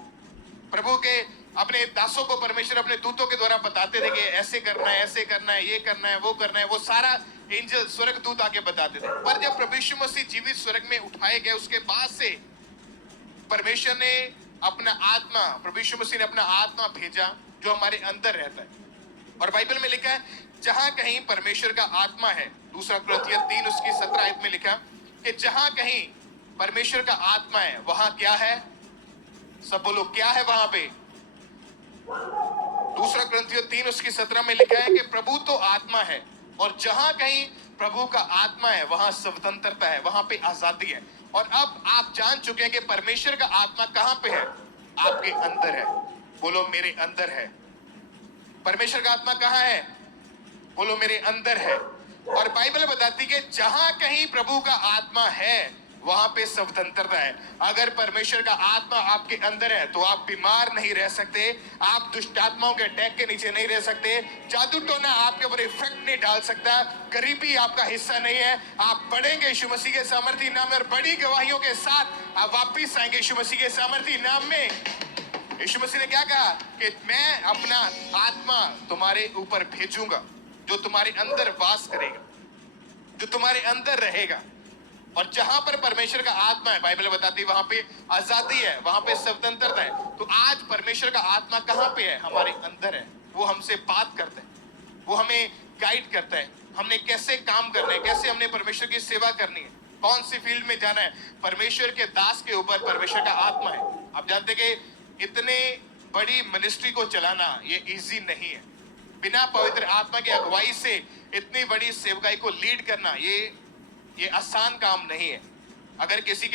प्रभु के अपने दासों को परमेश्वर अपने दूतों के द्वारा बताते थे कि ऐसे करना है, ऐसे करना है, ये करना है, वो करना है। वो सारा एंजल, स्वर्ग दूत आके बताते थे। पर जब प्रभु यीशु मसीह जीवित स्वर्ग में उठाए गए, उसके बाद से परमेश्वर ने अपना आत्मा, प्रभु यीशु मसीह ने अपना आत्मा भेजा जो हमारे अंदर रहता है। और बाइबल में लिखा है जहां कहीं परमेश्वर का आत्मा है, 2 कुरिन्थियों 3 उसकी 17 आयत में लिखा कि जहां कहीं परमेश्वर का आत्मा है वहां क्या है? सब बोलो क्या है वहां पे? 2 कुरिन्थियों 3 उसकी 17 में लिखा है कि प्रभु तो आत्मा है, और जहां कहीं प्रभु का आत्मा है वहां स्वतंत्रता है, वहां पे आजादी है। और अब आप जान चुके हैं कि परमेश्वर का आत्मा कहां पे है? आपके अंदर है। बोलो मेरे अंदर है। परमेश्वर का आत्मा कहां है? बोलो मेरे अंदर है। और बाइबल बताती है कि जहां कहीं प्रभु का आत्मा है वहां पे स्वतंत्रता है। अगर परमेश्वर का आत्मा आपके अंदर है तो आप बीमार नहीं रह सकते, आप दुष्ट आत्माओं के अटैक के नीचे नहीं रह सकते, जादू टोना आपके ऊपर इफेक्ट नहीं डाल सकता, गरीबी आपका हिस्सा नहीं है। आप बढ़ेंगे यीशु मसीह के सामर्थी नाम में, और बड़ी गवाहियों के साथ आप वापिस आएंगे यीशु मसीह के सामर्थी नाम में। यीशु मसीह ने क्या कहा कि मैं अपना आत्मा तुम्हारे ऊपर भेजूंगा जो तुम्हारे अंदर वास करेगा, जो तुम्हारे अंदर रहेगा। और जहां पर परमेश्वर का आत्मा है, बाइबल बताती है वहां पे आजादी है, वहां पे स्वतंत्रता है। तो आज परमेश्वर का आत्मा कहां पे है? हमारे अंदर है। वो हमसे बात करता है, वो हमें गाइड करता है, हमने कैसे काम करना है, कैसे हमने परमेश्वर की सेवा करनी है, कौन सी फील्ड में जाना है। परमेश्वर के दास के ऊपर परमेश्वर का आत्मा है। आप जानते कि इतने बड़ी मिनिस्ट्री को चलाना ये इजी नहीं है। बिना पवित्र आत्मा की अगुवाई से इतनी बड़ी सेवकाई को लीड करना ये आसान काम नहीं है। अगर किसी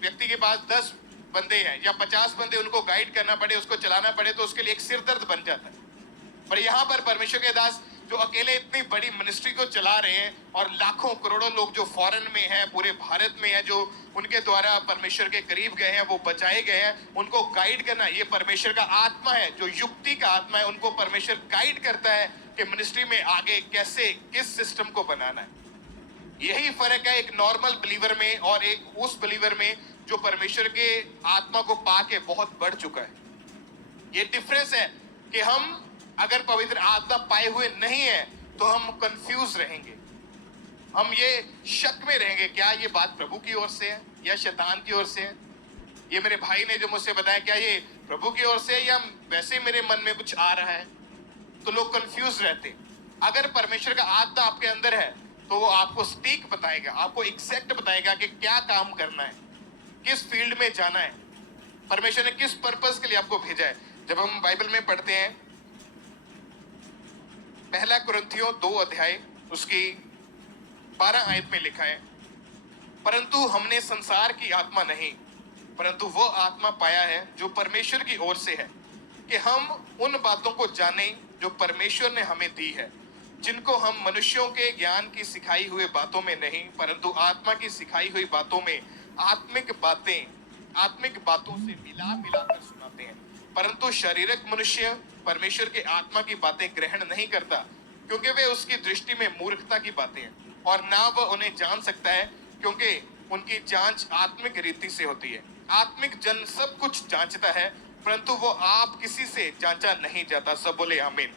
व्यक्ति के पास 10 बंदे हैं या 50 बंदे, उनको गाइड करना पड़े, उसको चलाना पड़े, तो उसके लिए एक सिरदर्द बन जाता है। पर यहाँ पर परमेश्वर के दास जो अकेले इतनी बड़ी मिनिस्ट्री को चला रहे हैं, और लाखों करोड़ों लोग जो फॉरेन में हैं, पूरे भारत में हैं, जो उनके द्वारा परमेश्वर के करीब गए हैं, वो बचाए गए हैं, उनको गाइड करना ये परमेश्वर का आत्मा है, जो युक्ति का आत्मा है। उनको परमेश्वर गाइड करता है कि मिनिस्ट्री में आगे कैसे, किस सिस्टम को बनाना है। यही फर्क है एक नॉर्मल बिलीवर में और एक उस बिलीवर में जो परमेश्वर के आत्मा को पाके बहुत बढ़ चुका है। ये डिफरेंस है कि हम अगर पवित्र आत्मा पाए हुए नहीं है तो हम कंफ्यूज रहेंगे, हम ये शक में रहेंगे, क्या ये बात प्रभु की ओर से है या शैतान की ओर से है? ये मेरे भाई ने जो मुझसे बताया, क्या ये प्रभु की ओर से है या वैसे मेरे मन में कुछ आ रहा है? तो लोग कंफ्यूज रहते। अगर परमेश्वर का आत्मा आपके अंदर है तो वो आपको स्टीक बताएगा, आपको एग्जैक्ट बताएगा कि क्या काम करना है। किस फील्ड में जाना है, परमेश्वर ने किस पर्पस के लिए आपको भेजा है। जब हम बाइबल में पढ़ते हैं पहला कुरिन्थियों 2 अध्याय उसकी 12 आयत में लिखा है, परंतु हमने संसार की आत्मा नहीं परंतु वो आत्मा पाया है जो परमेश्वर की ओर से है, कि हम उन बातों को जानें जो परमेश्वर ने हमें दी है, जिनको हम मनुष्यों के ज्ञान की सिखाई हुई बातों में नहीं परंतु आत्मा की सिखाई हुई बातों में आत्मिक बातों से मिला मिलाकर सुनाते हैं। परंतु शारीरिक मनुष्य परमेश्वर के आत्मा की बातें ग्रहण नहीं करता, क्योंकि वे उसकी दृष्टि में मूर्खता की बातें हैं, और ना वह उन्हें जान सकता है, क्योंकि उनकी जांच आत्मिक रीति से होती है। आत्मिक जन सब कुछ जांचता है, परंतु वो आप किसी से जांचा नहीं जाता। सब बोले आमीन।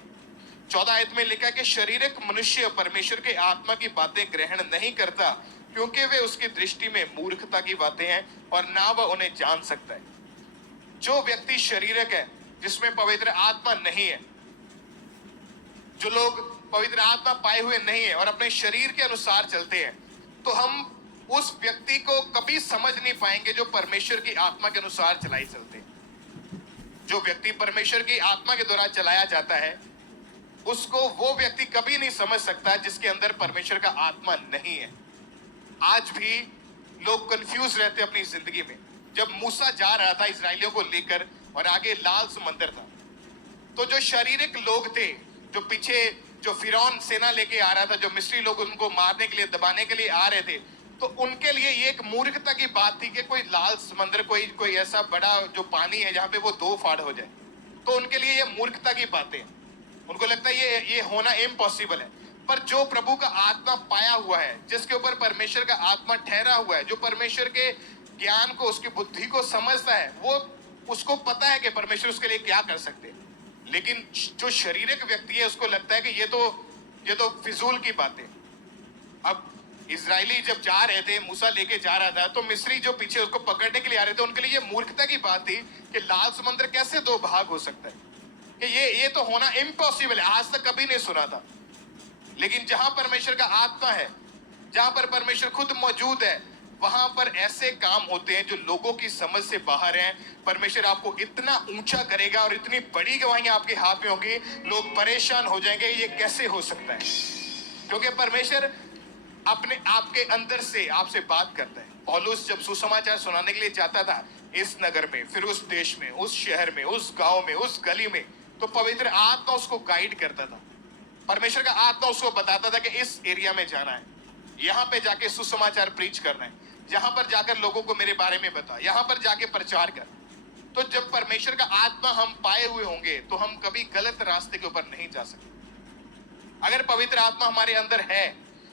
14 आयत में लिखा कि शारीरिक मनुष्य परमेश्वर के आत्मा की बातें ग्रहण नहीं करता, क्योंकि वे उसकी दृष्टि में मूर्खता की बातें हैं, और ना वह उन्हें जान सकता है। जो व्यक्ति शारीरिक है, जिसमें पवित्र आत्मा नहीं है, जो लोग पवित्र आत्मा पाए हुए नहीं है और अपने शरीर के अनुसार चलते हैं, तो हम उस व्यक्ति को कभी समझ नहीं पाएंगे जो परमेश्वर की आत्मा के अनुसार चलाई चलते हैं। जो व्यक्ति परमेश्वर की आत्मा के द्वारा चलाया जाता है, उसको वो व्यक्ति कभी नहीं समझ सकता जिसके अंदर परमेश्वर का आत्मा नहीं है। आज भी लोग कंफ्यूज रहते अपनी जिंदगी में। जब मूसा जा रहा था इजरायलियों को लेकर और आगे लाल समंदर था, तो जो शारीरिक लोग थे, जो पीछे जो फिरौन सेना लेके आ रहा था, जो मिस्री लोग उनको मारने के लिए दबाने के लिए आ रहे थे, तो उनके लिए ये एक मूर्खता की बात थी कि कोई लाल समंदर, कोई ऐसा बड़ा जो पानी है जहां पे वो 2 फाड़ हो जाए, तो उनके लिए ये मूर्खता की बातें, उनको लगता है ये होना इम्पॉसिबल है। पर जो प्रभु का आत्मा पाया हुआ है, जिसके ऊपर परमेश्वर का आत्मा ठहरा हुआ है, जो परमेश्वर के ज्ञान को, उसकी बुद्धि को समझता है, वो उसको पता है कि परमेश्वर उसके लिए क्या कर सकते हैं। लेकिन जो शारीरिक व्यक्ति है, उसको लगता है कि ये तो फिजूल की बातें। अब इजरायली जब जा रहे थे, मूसा लेके जा रहा था, तो मिस्री जो पीछे उसको पकड़ने के लिए आ रहे थे, उनके लिए ये मूर्खता की बात थी कि लाल समुद्र कैसे 2 भाग हो सकता है, कि ये तो होना इम्पॉसिबल है, आज तक कभी नहीं सुना था। लेकिन जहां परमेश्वर का आत्मा है, जहां पर परमेश्वर खुद मौजूद है, वहां पर ऐसे काम होते हैं जो लोगों की समझ से बाहर हैं। परमेश्वर आपको इतना ऊंचा करेगा और इतनी बड़ी गवाहियां आपके हाथ में होगी, लोग परेशान हो जाएंगे, ये कैसे हो सकता है, क्योंकि परमेश्वर अपने आपके अंदर से आपसे बात करता है। पौलुस जब सुसमाचार सुनाने के लिए जाता था इस नगर में, फिर उस देश में, उस शहर में, उस गांव में, उस गली में, तो पवित्र आत्मा उसको गाइड करता था। परमेश्वर का आत्मा उसको बताता था कि इस एरिया में जाना है, यहाँ पे जाके सुसमाचार प्रीच करना है, यहाँ पर जाकर लोगों को मेरे बारे में बता, यहाँ पर जाके प्रचार कर। तो जब परमेश्वर का आत्मा हम पाए हुए होंगे, तो हम कभी गलत रास्ते के ऊपर नहीं जा सकते। अगर पवित्र आत्मा हमारे अंदर है,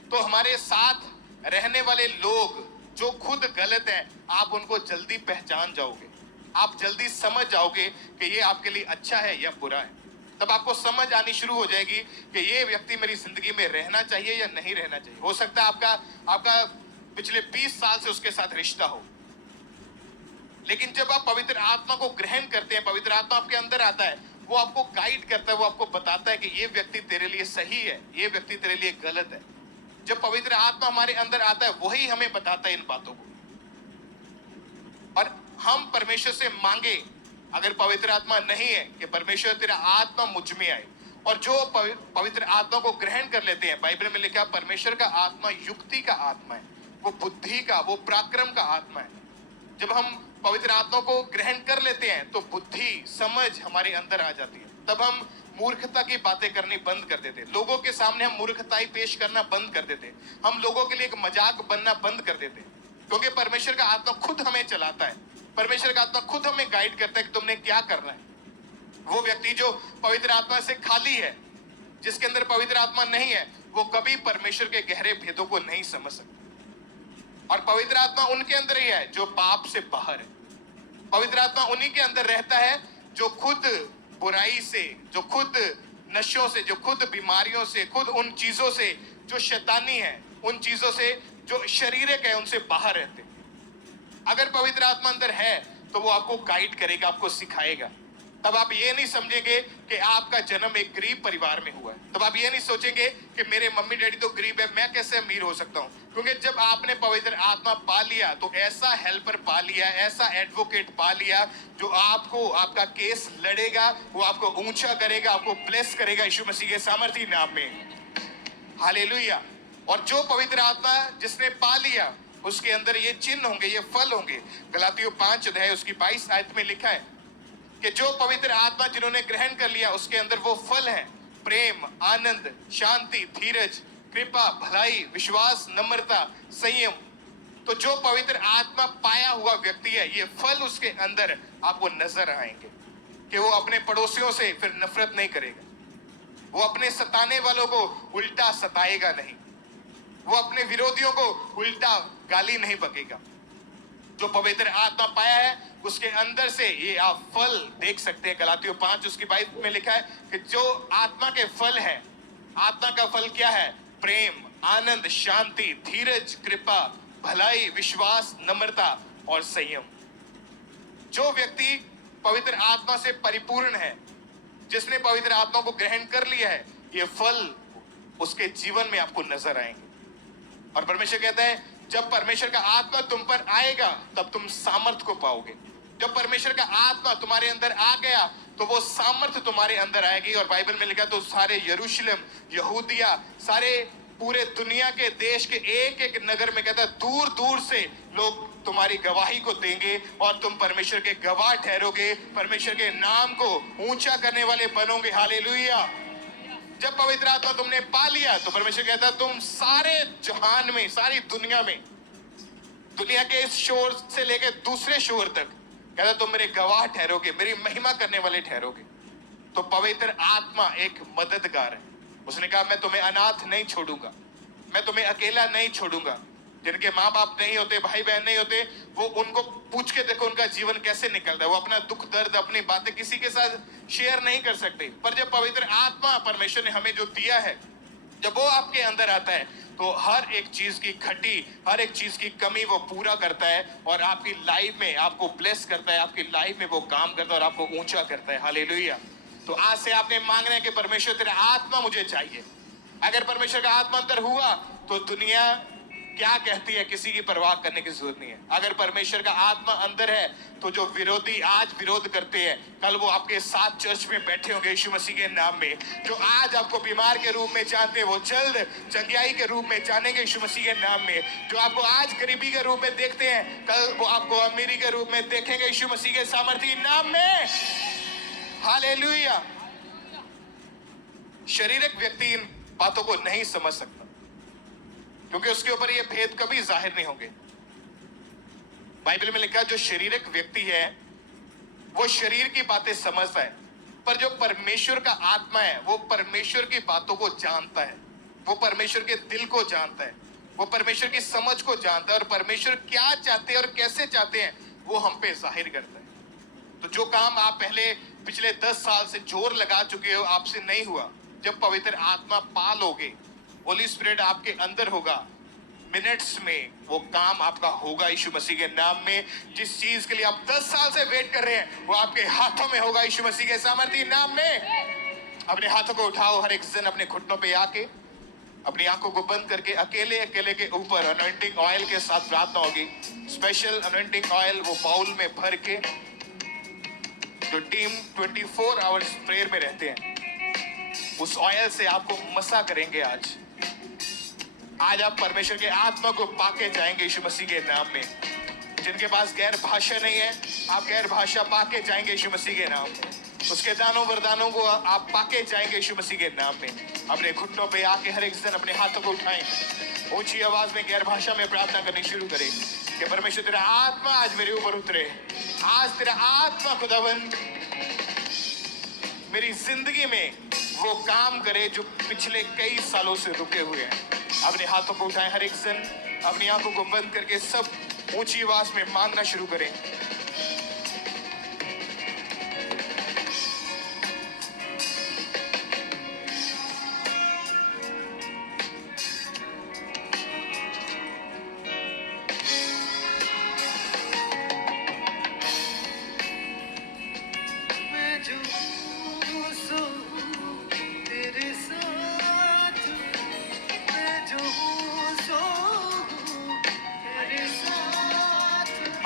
तो हमारे साथ रहने वाले लोग जो खुद गलत हैं, आप उनको जल्दी पहचान जाओगे, आप जल्दी समझ जाओगे कि ये आपके लिए अच्छा है या बुरा है। तब आपको समझ आनी शुरू हो जाएगी कि ये व्यक्ति मेरी जिंदगी में रहना चाहिए या नहीं रहना चाहिए। हो सकता है आपका पिछले 20 साल से उसके साथ रिश्ता हो, लेकिन जब आप पवित्र आत्मा को ग्रहण करते हैं, पवित्र आत्मा आपके अंदर आता है, वो आपको गाइड करता है, वो आपको बताता है कि ये व्यक्ति तेरे लिए सही है, ये व्यक्ति तेरे लिए गलत है। जब पवित्र आत्मा हमारे अंदर आता है, वही हमें बताता है इन बातों को। और हम परमेश्वर से मांगे, अगर पवित्र आत्मा नहीं है, कि परमेश्वर तेरा आत्मा मुझ में आए, और जो पवित्र आत्मा को ग्रहण कर लेते हैं, बाइबल में लिखा परमेश्वर का आत्मा युक्ति का आत्मा है, वो बुद्धि का, वो पराक्रम का आत्मा है। जब हम पवित्र आत्मा को ग्रहण कर लेते हैं, तो बुद्धि, समझ हमारे अंदर आ जाती है। तब हम मूर्खता की बातें करनी बंद कर देते, लोगों के सामने हम मूर्खताई पेश करना बंद कर देते, हम लोगों के लिए एक मजाक बनना बंद कर देते, क्योंकि परमेश्वर का आत्मा खुद हमें चलाता है, परमेश्वर का आत्मा खुद हमें गाइड करता है कि तुमने क्या करना है। वो व्यक्ति जो पवित्र आत्मा से खाली है, जिसके अंदर पवित्र आत्मा नहीं है, वो कभी परमेश्वर के गहरे भेदों को नहीं समझ सकता। और पवित्र आत्मा उनके अंदर ही है जो पाप से बाहर है। पवित्र आत्मा उन्हीं के अंदर रहता है जो खुद बुराई से, जो खुद नशों से, जो खुद बीमारियों से, खुद उन चीजों से जो शैतानी है, उन चीजों से जो शारीरिक है, उनसे बाहर रहते हैं। अगर पवित्र आत्मा अंदर है, तो वो आपको गाइड करेगा, आपको सिखाएगा। तब आप ये नहीं समझेंगे कि आपका जन्म एक गरीब परिवार में हुआ है। तब आप ये नहीं सोचेंगे कि मेरे मम्मी डैडी तो गरीब है, मैं कैसे अमीर हो सकता हूँ। क्योंकि जब आपने पवित्र आत्मा पा लिया तो ऐसा हेल्पर पा लिया, ऐसा एडवोकेट पा लिया जो आपको आपका केस लड़ेगा, वो आपको ऊंचा करेगा, आपको ब्लेस करेगा यीशु मसीह के सामर्थी नाम में। हालेलुया। और जो पवित्र आत्मा जिसने पा लिया उसके अंदर ये चिन्ह होंगे, ये फल होंगे। गलातियों 5 अध्याय उसकी 22 आयत में लिखा है कि जो पवित्र आत्मा जिन्होंने ग्रहण कर लिया उसके अंदर वो फल है, प्रेम, आनंद, शांति, धीरज, कृपा, भलाई, विश्वास, नम्रता, संयम। तो जो पवित्र आत्मा पाया हुआ व्यक्ति है, ये फल उसके अंदर आपको नजर आएंगे कि वो अपने पड़ोसियों से फिर नफरत नहीं करेगा, वो अपने सताने वालों को उल्टा सताएगा नहीं, वो अपने विरोधियों को उल्टा गाली नहीं बकेगा। जो पवित्र आत्मा पाया है उसके अंदर से ये आप फल देख सकते हैं। गलातियों 5 उसकी 22 में लिखा है कि जो आत्मा के फल है, आत्मा का फल क्या है? प्रेम, आनंद, शांति, धीरज, कृपा, भलाई, विश्वास, नम्रता और संयम। जो व्यक्ति पवित्र आत्मा से परिपूर्ण है, जिसने पवित्र आत्मा को ग्रहण कर लिया है, ये फल उसके जीवन में आपको नजर आएंगे। और परमेश्वर कहता है जब परमेश्वर का आत्मा तुम पर आएगा तब तुम सामर्थ्य को पाओगे। जब परमेश्वर का आत्मा तुम्हारे अंदर आ गया तो वो सामर्थ्य तुम्हारे अंदर आएगी। और बाइबल में लिखा तो सारे यरूशलेम, यहूदिया, सारे पूरे दुनिया के देश के एक एक नगर में कहता है दूर दूर से लोग तुम्हारी गवाही को देंगे और तुम परमेश्वर के गवाह ठहरोगे, परमेश्वर के नाम को ऊंचा करने वाले बनोगे। हालेलुया। जब पवित्र आत्मा तुमने पा लिया तो परमेश्वर कहता है तुम सारे जहान में, सारी दुनिया में, दुनिया के इस शोर से लेकर दूसरे शोर तक कहता तुम मेरे गवाह ठहरोगे, मेरी महिमा करने वाले ठहरोगे। तो पवित्र आत्मा एक मददगार है। उसने कहा मैं तुम्हें अनाथ नहीं छोड़ूंगा, मैं तुम्हें अकेला नहीं छोड़ूंगा। जिनके माँ बाप नहीं होते, भाई बहन नहीं होते, वो उनको पूछ के देखो उनका जीवन कैसे निकलता है। वो अपना दुख दर्द, अपनी बातें किसी के साथ शेयर नहीं कर सकते। पर जब पवित्र आत्मा परमेश्वर ने हमें जो दिया है, जब वो आपके अंदर आता है तो हर एक चीज की घटी, हर एक चीज की कमी वो पूरा करता है और आपकी लाइफ में आपको ब्लेस करता है, आपकी लाइफ में वो काम करता है और आपको ऊंचा करता है। हालेलुया। तो आज से आपने मांगना है कि परमेश्वर तेरा आत्मा मुझे चाहिए। अगर परमेश्वर का आत्मा अंदर हुआ तो दुनिया क्या कहती है किसी की परवाह करने की जरूरत नहीं है। अगर परमेश्वर का आत्मा अंदर है तो जो विरोधी आज विरोध करते हैं, कल वो आपके साथ चर्च में बैठे होंगे यीशु मसीह के नाम में। जो आज आपको बीमार के रूप में जानते हैं वो जल्द चंगाई के रूप में जानेंगे यीशु मसीह के नाम में। जो आपको आज गरीबी के रूप में देखते हैं, कल वो आपको अमीरी के रूप में देखेंगे यीशु मसीह के सामर्थी नाम में। हालेलुया। शारीरिक व्यक्ति इन बातों को नहीं समझ सकता क्योंकि उसके ऊपर ये भेद कभी जाहिर नहीं होंगे। बाइबल में लिखा जो शारीरिक व्यक्ति है वो शरीर की बातें समझता है, पर जो परमेश्वर का आत्मा है वो परमेश्वर की बातों को जानता है, वो परमेश्वर के दिल को जानता है, वो परमेश्वर की समझ को जानता है और परमेश्वर क्या चाहते हैं और कैसे चाहते हैं वो हम पे जाहिर करता है। तो जो काम आप पहले पिछले 10 साल से जोर लगा चुके हो आपसे नहीं हुआ, जब पवित्र आत्मा पा लोगे, होली स्पिरिट आपके अंदर होगा, मिनट्स में वो काम आपका होगा यीशु मसीह के नाम में। जिस चीज के लिए आप 10 साल से वेट कर रहे हैं वो आपके हाथों में होगा यीशु मसीह के सामर्थी नाम में। अपने हाथों को उठाओ, हर एक जन अपने घुटनों पे आके अपनी आंखों को बंद करके अकेले अकेले के ऊपर अनॉइंटिंग ऑयल के साथ प्रार्थना होगी। स्पेशल अनॉइंटिंग ऑयल वो बाउल में भर के, जो टीम 24 आवर्स प्रेयर में रहते हैं उस ऑयल से आपको मसा करेंगे। आज आप परमेश्वर के आत्मा को पाके जाएंगे यीशु मसीह के नाम में। जिनके पास गैर भाषा नहीं है आप गैर भाषा पाके जाएंगे यीशु मसीह के नाम में। उसके दानों वरदानों को आप पाके जाएंगे यीशु मसीह के नाम में। अपने घुटनों पे आके हर एक जन अपने हाथों को उठाएं, ऊंची आवाज में गैर भाषा में प्रार्थना करनी शुरू करें कि परमेश्वर तेरा आत्मा आज मेरे ऊपर उतरे। आज तेरा आत्मा खुदावन मेरी जिंदगी में वो काम करे जो पिछले कई सालों से रुके हुए हैं। अपने हाथों को उठाएं, हर एक जन अपनी आंखों को बंद करके सब ऊंची आवाज में मांगना शुरू करें। मैं जो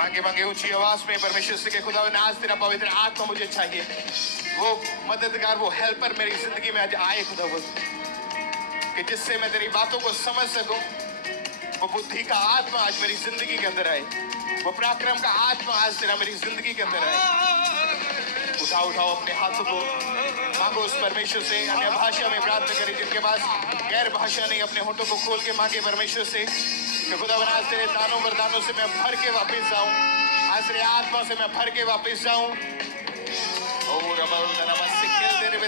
मांगे मांगे ऊंची आवाज में परमेश्वर से कि खुदावन आज तेरा पवित्र आत्मा मुझे चाहिए, वो मददगार, वो हेल्पर मेरी जिंदगी में आज आए खुदावन, कि जिससे मैं तेरी बातों को समझ सकूं। वो बुद्धि का आत्मा आज मेरी जिंदगी के अंदर आए, वो पराक्रम का आत्मा आज तेरा मेरी जिंदगी के अंदर आए। उठाओ अपने हाथों को, मांगो उस परमेश्वर से, अन्य भाषा में प्रार्थना करें। जिनके पास गैर भाषा नहीं, अपने होठों को खोल के मांगे परमेश्वर से कि खुदावन आज तेरे दानों वरदानों से मैं भर के वापस जाऊं, आज तेरे आत्मा से मैं भर के वापस जाऊं। ओ रबा से खेल देने पे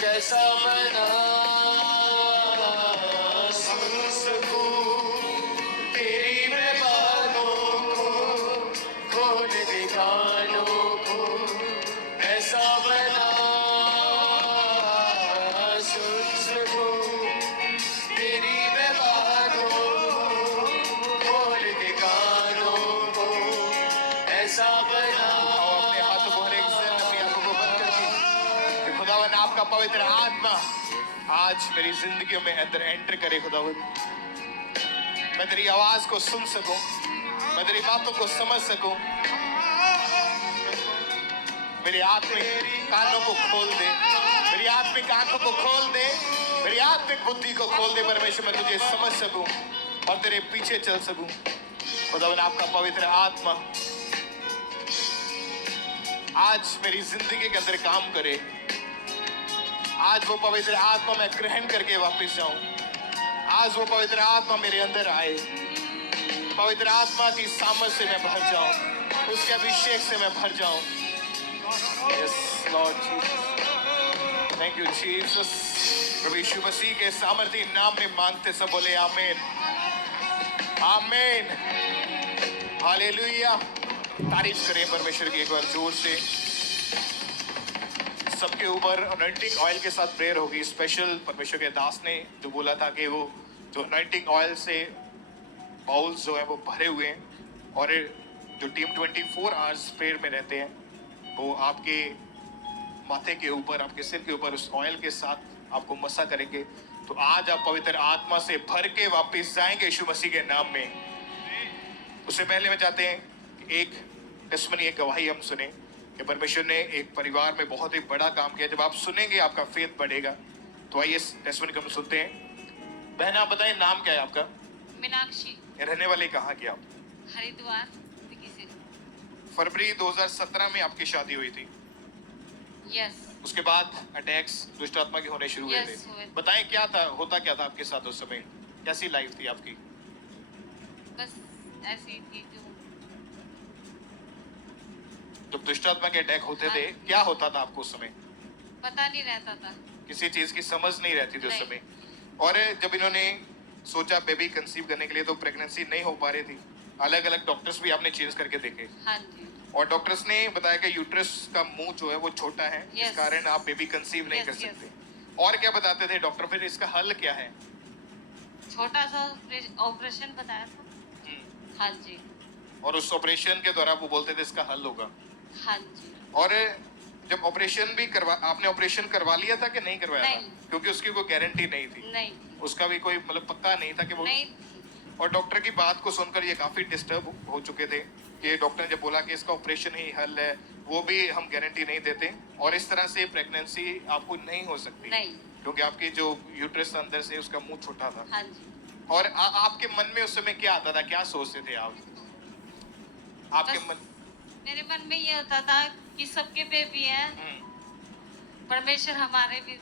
जैसा बना सुन सकूं तेरी मैं बातों को, खोल दे कानों को, ऐसा बना सुन सकूं तेरी मैं बातों को, खोल दे कानों को, ऐसा बना। अपने हाथों को, हर एक से अपनी आंखों को बंद करके खुदावन आपका पवित्र आत्मा आज मेरी जिंदगियों में अंदर एंटर करे। खुदावन मैं तेरी आवाज को सुन सकूं, मैं तेरी बातों को समझ सकूं। मेरी आत्मिक कानों को खोल दे, मेरी आत्मिक आंखों को खोल दे, मेरी आत्मिक बुद्धि को खोल दे परमेश्वर, मैं तुझे समझ सकूं और तेरे पीछे चल सकूं। खुदावन आपका पवित्र आत्मा आज मेरी जिंदगी के अंदर काम करे। आज वो पवित्र आत्मा मैं ग्रहण करके वापस जाऊं। आज वो पवित्र आत्मा मेरे अंदर आए, पवित्र आत्मा की सामर्थ से मैं भर जाऊं, उसके अभिषेक से मैं भर जाऊं। Yes Lord Jesus, thank you Jesus. प्रभु यीशु मसीह के सामर्थी नाम में मांगते सब बोले आमीन, आमीन, हालेलुया। तारीफ करें परमेश्वर की एक बार जोर से। सबके ऊपर अनॉइंटिंग ऑयल के साथ प्रेयर होगी। स्पेशल परमेश्वर के दास ने जो बोला था कि वो जो अनॉइंटिंग ऑयल से बाउल्स जो है वो भरे हुए हैं, और जो टीम 24 आवर्स प्रेयर में रहते हैं वो आपके माथे के ऊपर, आपके सिर के ऊपर उस ऑयल के साथ आपको मसा करेंगे। तो आज आप पवित्र आत्मा से भर के वापिस जाएंगे यीशु मसीह के नाम में। उससे पहले मैं चाहते हैं कि एक टेस्टमनी, एक गवाही हम सुने कि परमेश्वर ने एक परिवार में बहुत ही बड़ा काम किया। जब आप सुनेंगे आपका फेथ बढ़ेगा। तो आइए इस टेस्टमनी को हम सुनते हैं। बहन आप बताएं नाम क्या है आपका? मीनाक्षी। रहने वाले कहाँ के आप? हरिद्वार से। फरवरी 2017 में आपकी शादी हुई थी। यस। उसके बाद अटैक्स दुष्ट आत्मा के होने शुरू हुए Yes, थे। हुए। बताएं क्या था, होता क्या था आपके साथ उस समय? कैसी लाइफ थी आपकी? बस ऐसी थी जो जब दुष्ट आत्मा के अटैक होते थे हाँ। क्या होता था आपको उस समय? पता नहीं रहता था। किसी चीज की समझ नहीं रहती थी उस नहीं। समय। और जब इन्होंने सोचा बेबी कंसीव करने के लिए तो प्रेगनेंसी नहीं हो पा रही थी। अलग अलग डॉक्टर्स भी आपने चेंज करके देखे, हाँ जी। और डॉक्टर्स ने बताया कि यूट्रस का मुंह जो है वो छोटा है, इस Yes. कारण आप बेबी कंसीव नहीं Yes, कर yes. सकते। और क्या बताते थे डॉक्टर? फिर इसका हल क्या है? छोटा सा ऑपरेशन बताया था। हाँ जी। और उस ऑपरेशन के दौरान वो बोलते थे इसका हल होगा। हाँ जी। और जब ऑपरेशन भी आपने ऑपरेशन करवा लिया था कि नहीं करवाया था? नहीं। क्योंकि उसकी कोई गारंटी नहीं थी, नहीं। उसका भी कोई मतलब पक्का नहीं था कि वो। नहीं। और डॉक्टर की बात को सुनकर ये काफी डिस्टर्ब हो चुके थे कि डॉक्टर ने जब बोला कि इसका ऑपरेशन ही हल है, वो भी हम गारंटी नहीं देते और इस तरह से प्रेगनेंसी आपको नहीं हो सकती। नहीं। क्योंकि आपकी जो यूट्रस अंदर से उसका मुंह छोटा था। हाँ जी। और आपके मन में उस समय क्या आता था, क्या सोचते थे आप? आपके बस मन मेरे मन में ये होता था कि सबके बेबी है, परमेश्वर हमारे भी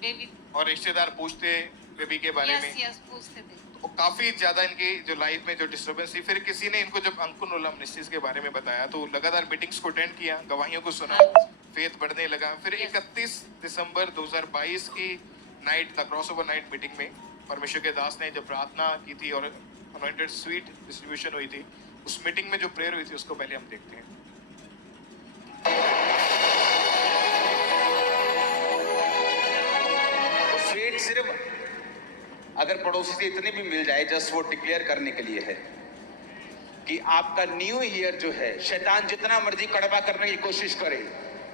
बेबी। और रिश्तेदार पूछते बेबी के बारे में, यस पूछते थे। तो काफी ज्यादा इनकी जो लाइफ में जो डिस्टर्बेंस थी, फिर किसी ने इनको जब अंकुर उल्लाह मिनिस्ट्रीज के बारे में बताया तो लगातार मीटिंग्स को अटेंड किया, गवाहियों को सुना, फेथ बढ़ने लगा। फिर 31 दिसंबर 2022 की night, the crossover night meeting में परमेश्वर के दास ने जब प्रार्थना की थी और अनॉइंटेड स्वीट डिस्ट्रीब्यूशन हुई थी, उस मीटिंग में जो प्रेयर हुई थी उसको पहले हम देखते हैं। स्वीट सिर्फ अगर पड़ोसी से इतनी भी मिल जाए, जस्ट वो डिक्लेयर करने के लिए है कि आपका न्यू ईयर जो है, शैतान जितना मर्जी कड़वा करने की कोशिश करे,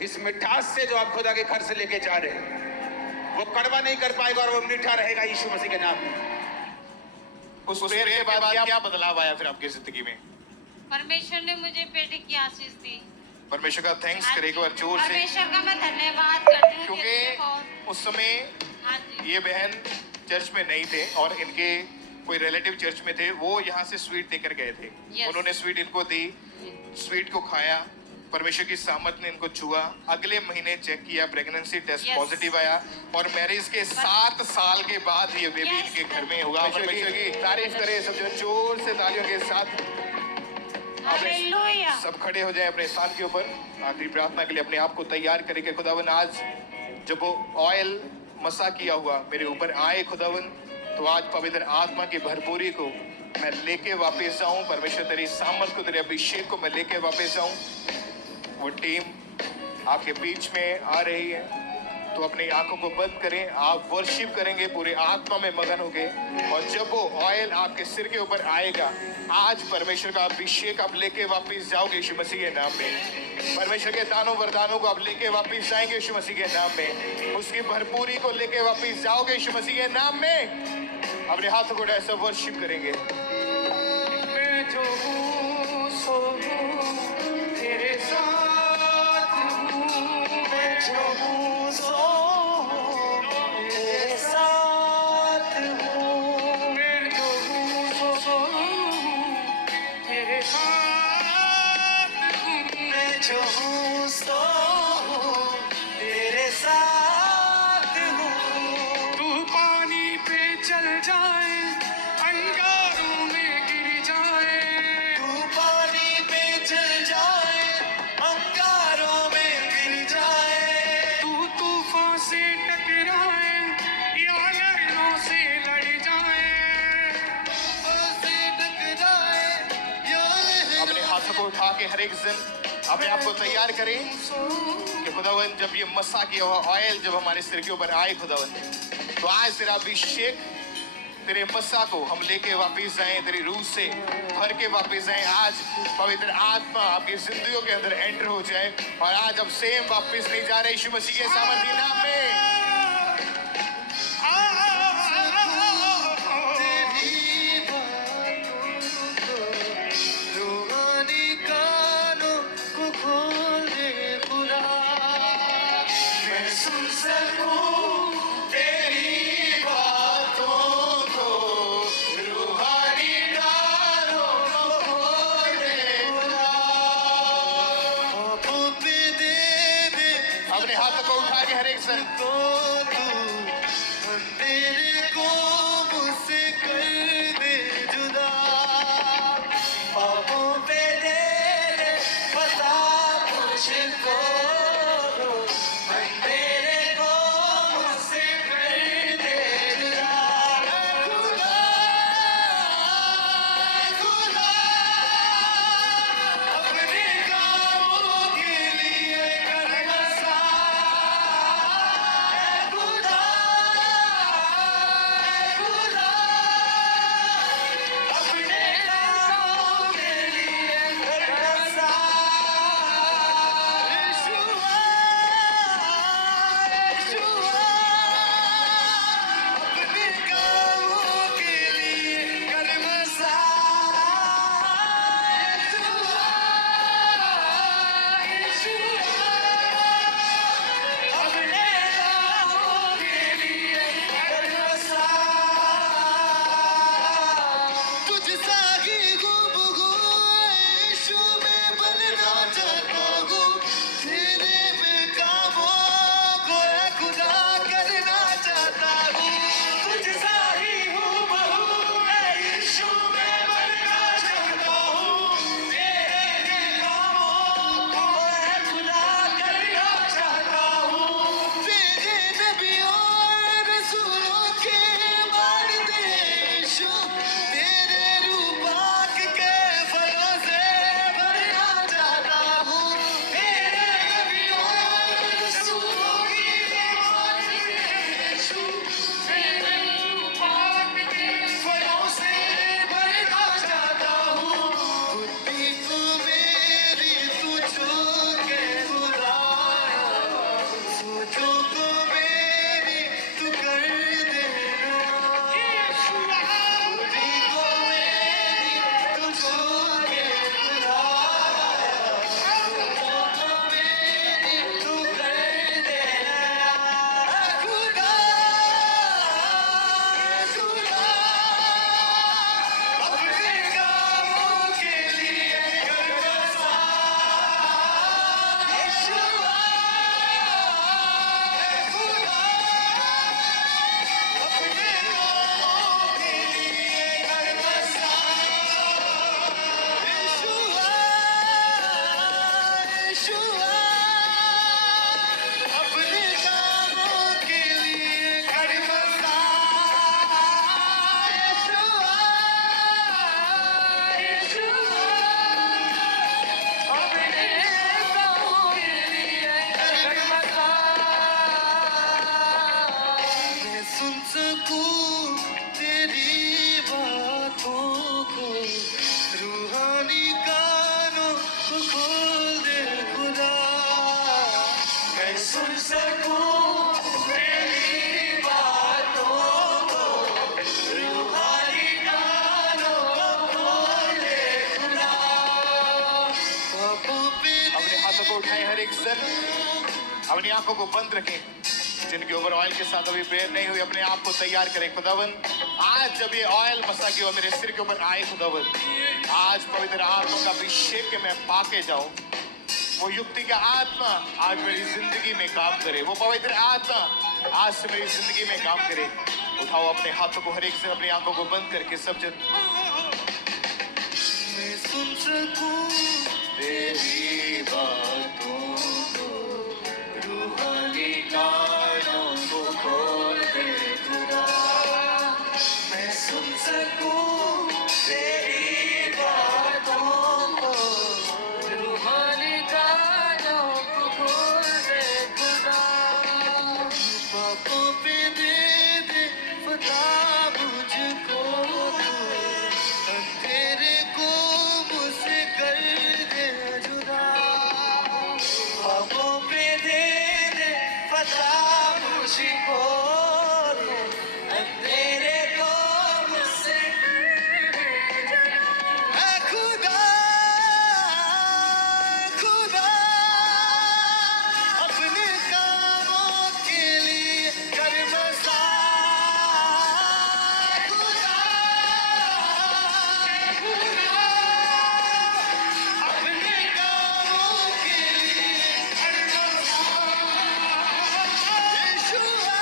इस मिठास से जो आप खुदा के घर से लेके जा रहे हैं वो कड़वा नहीं कर पाएगा और वो मीठा रहेगा यीशु मसीह के नाम में। उस प्रेयर के बाद क्या बदलाव आया फिर आपकी जिंदगी में? परमेश्वर ने मुझे बेटे की आशीष दी। परमेश्वर का थैंक्स करे एक बार जोर से, परमेश्वर का मैं धन्यवाद करती हूँ क्योंकि उस समय हाँ जी, ये बहन चर्च में नहीं थे और इनके कोई रिलेटिव चर्च में थे, वो यहाँ से स्वीट देकर गए थे। Yes. उन्होंने स्वीट इनको दी, स्वीट को खाया, परमेश्वर की सामर्थ ने इनको छुआ। अगले महीने चेक किया, प्रेगनेंसी टेस्ट Yes. पॉजिटिव आया और मैरिज के 7 साल के बाद ये बेबी Yes. इनके घर में हुआ। परमेश्वर की तारीफ करें सब, जो जोर से तालियों के साथ। हालेलुया। सब खड़े हो जाए अपने स्थान के ऊपर। आखिरी प्रार्थना के लिए अपने आप को तैयार करें कि खुदावन आज जब वो ऑयल मसा किया हुआ मेरे ऊपर आए खुदावन, तो आज पवित्र आत्मा की भरपूरी को मैं लेके वापस जाऊं। परमेश्वर तेरी सामर्थ को, तेरे अभिषेक को मैं लेके वापस जाऊं। वो टीम आपके बीच में आ रही है, तो अपनी आंखों को बंद करें, आप वर्शिप करेंगे पूरे आत्मा में मगन होके। और जब वो ऑयल आपके सिर के ऊपर आएगा, आज परमेश्वर का अभिषेक आप लेके वापस जाओगे यीशु मसीह के नाम में। परमेश्वर के दानों वरदानों को आप लेके वापस जाएंगे यीशु मसीह के नाम में। उसकी भरपूरी को लेके वापस जाओगे यीशु मसीह के नाम में। अपने हाथों को ऐसा वर्शिप करेंगे। मैं जो हूँ सो हूँ तेरे साथ हूँ, मैं जो हूँ सो हूँ तेरे साथ हूँ, मैं जो हूँ सो हूँ तेरे साथ हूँ, मैं जो हूँ सो हूँ तेरे साथ हूँ। तू पानी पे चल जाए, अंगारों में गिर जाए, तू पानी पे चल जाए, अंगारों में गिर जाए, तू तूफान से टकराए या लहरों से लड़ जाए, से टकराए या लहरों। अपने हाथों को उठा के हर एक दिन अपने आप को तैयार करें कि खुदावन जब ये मसा किया हुआ ऑयल जब हमारे सिर के ऊपर आए खुदावन, तो आज तेरा अभिषेक, तेरे मसा को हम लेके वापस जाएं, तेरी रूह से भर के वापस जाएं। आज पवित्र आत्मा आपकी जिंदगियों के अंदर एंटर हो जाए और आज अब सेम वापस नहीं जा रहे यीशु मसीह के सामर्थ्य नाम में। अपने हाथों को उठा के हर एक सन को तेरे को मुझसे कर दे जुदा, पापों पे दे दे बता मुझको, तेरे को मुझसे कर दे जुदा। खुदा खुदा अपने कामों के लिए कर बसा, खुदा खुदा अपने कामों के लिए कर बसा। यीशु को उठाएं हर एक जन, अपनी आंखों को बंद रखें। जिनके ऊपर ऑयल के साथ अभी प्रेयर नहीं हुई, अपने आप को तैयार करें। खुदावन, आज जब ये ऑयल मसा की मेरे सिर के ऊपर आए खुदावन, आज पवित्र आत्मा का अभिषेक के मैं पाके जाऊं। वो युक्ति का आत्मा आज मेरी जिंदगी में काम करे, वो पवित्र आत्मा आज से मेरी जिंदगी में काम करे। उठाओ अपने हाथों को हर एक से, अपनी आंखों को बंद करके सब जन। मैं सुन सकूं तेरी बातों को, रूहानी कानों को खोल दे खुदा। मैं सुन सकूं तेरी बातों को, रूहानी कानों को खोल दे खुदा। पापों पे दे दे फतह मुझको, तेरे को मुझसे कर दे जुदा। पापों पे दे दे फतह मुझको, तेरे को मुझसे कर दे जुदा। ऐ खुदा, खुदा, अपने कामों के लिए कर मसा। खुदा, खुदा, अपने कामों के लिए कर मसा। यीशुआ,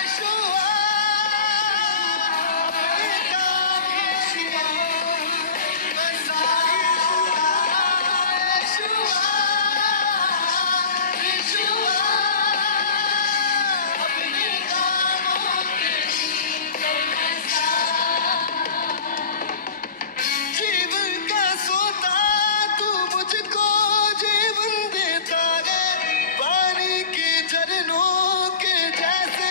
यीशुआ, अपने कामों के लिए मसा। यीशुआ, यीशुआ, अपने कामों के लिए मसा। जीवन का सोता तू मुझको जीवन देता है, पानी के झरनों के जैसे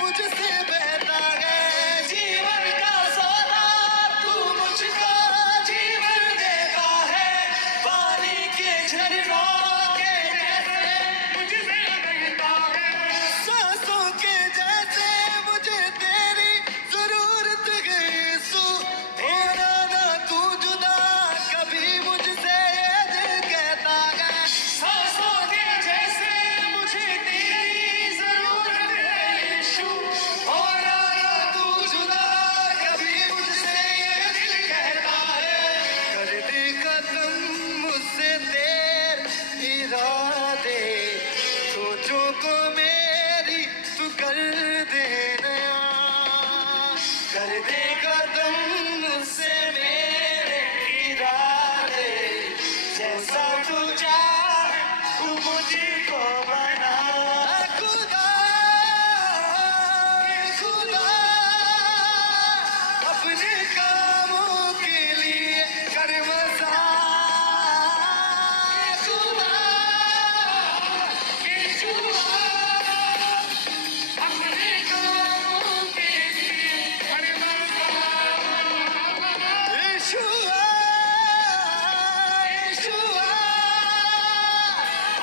मुझसे बहता है। जीवन का सोता तू मुझको जीवन देता है, पानी के झरनों के जैसे मुझसे बहता है। सांसों के जैसे मुझे तेरी जरूरत है यीशु, होना ना तू जुदा कभी मुझसे, ये दिल कहता है। सांसों के जैसे मुझे तेरी जरूरत है यीशु, होना ना तू जुदा कभी मुझसे, ये दिल कहता है। कर दे खत्म मुझसे तेरे इरादे, सोचों को मेरी तू कर दे नया। कर दे खत्म मुझसे मेरे इरादे, जैसा तू चाहे तू मुझको बना। खुदा, खुदा, अपने कामों के लिए कर मसा। खुदा, यीशुआ, अपने कामों के लिए कर मसा। यीशुआ, यीशुआ,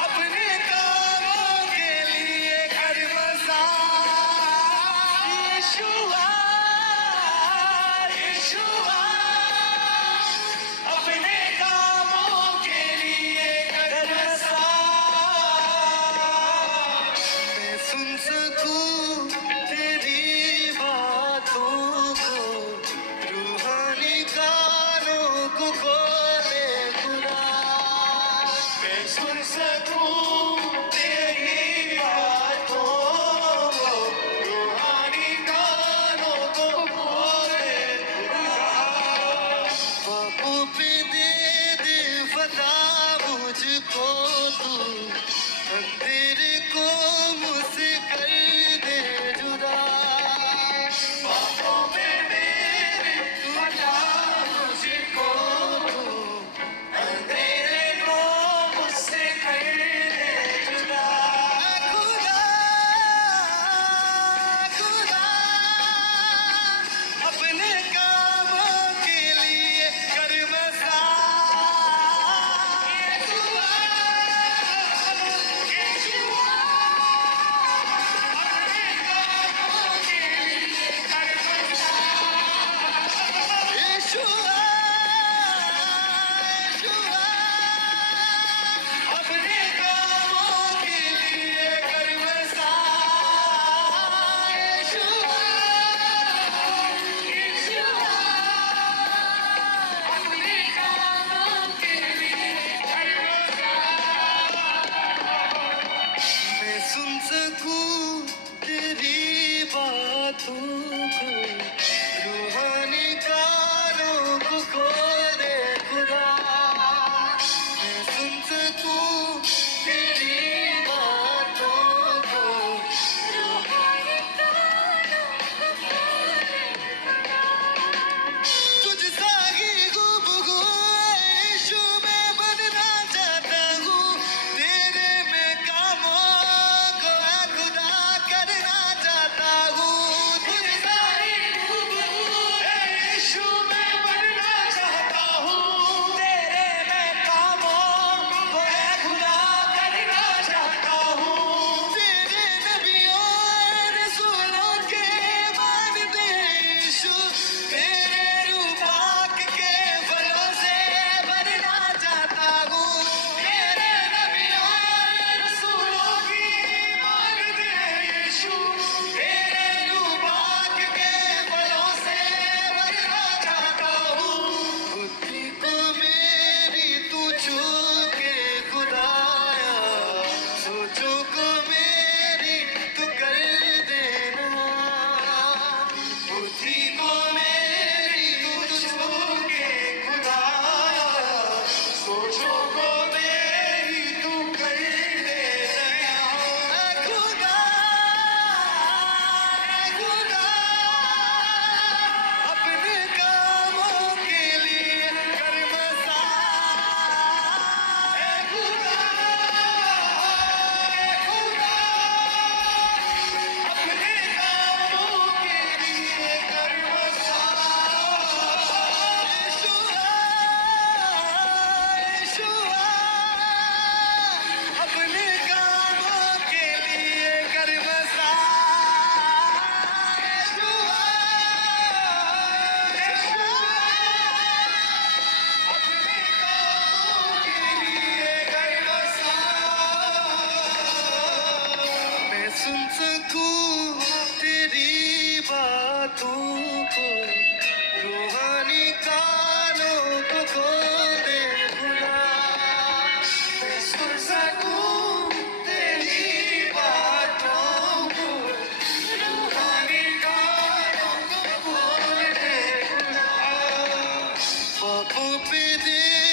अपने कामों के लिए कर मसा। यीशुआ, यीशुआ, अपने कामों के लिए कर मसा। मैं सुन सकूं तेरी बातों को, रूहानी कानों को खोले खुदा। मैं सुन सकूं तेरी बातों को, रूहानी कानों को खोले खुदा। पापों पे दे दे फतह मुझको तू, तेरे को मुझसे कर दे जुदा। पापों पे दे दे फतह मुझको तू, तेरे को मुझसे कर दे जुदा। ख्वाबों पे दे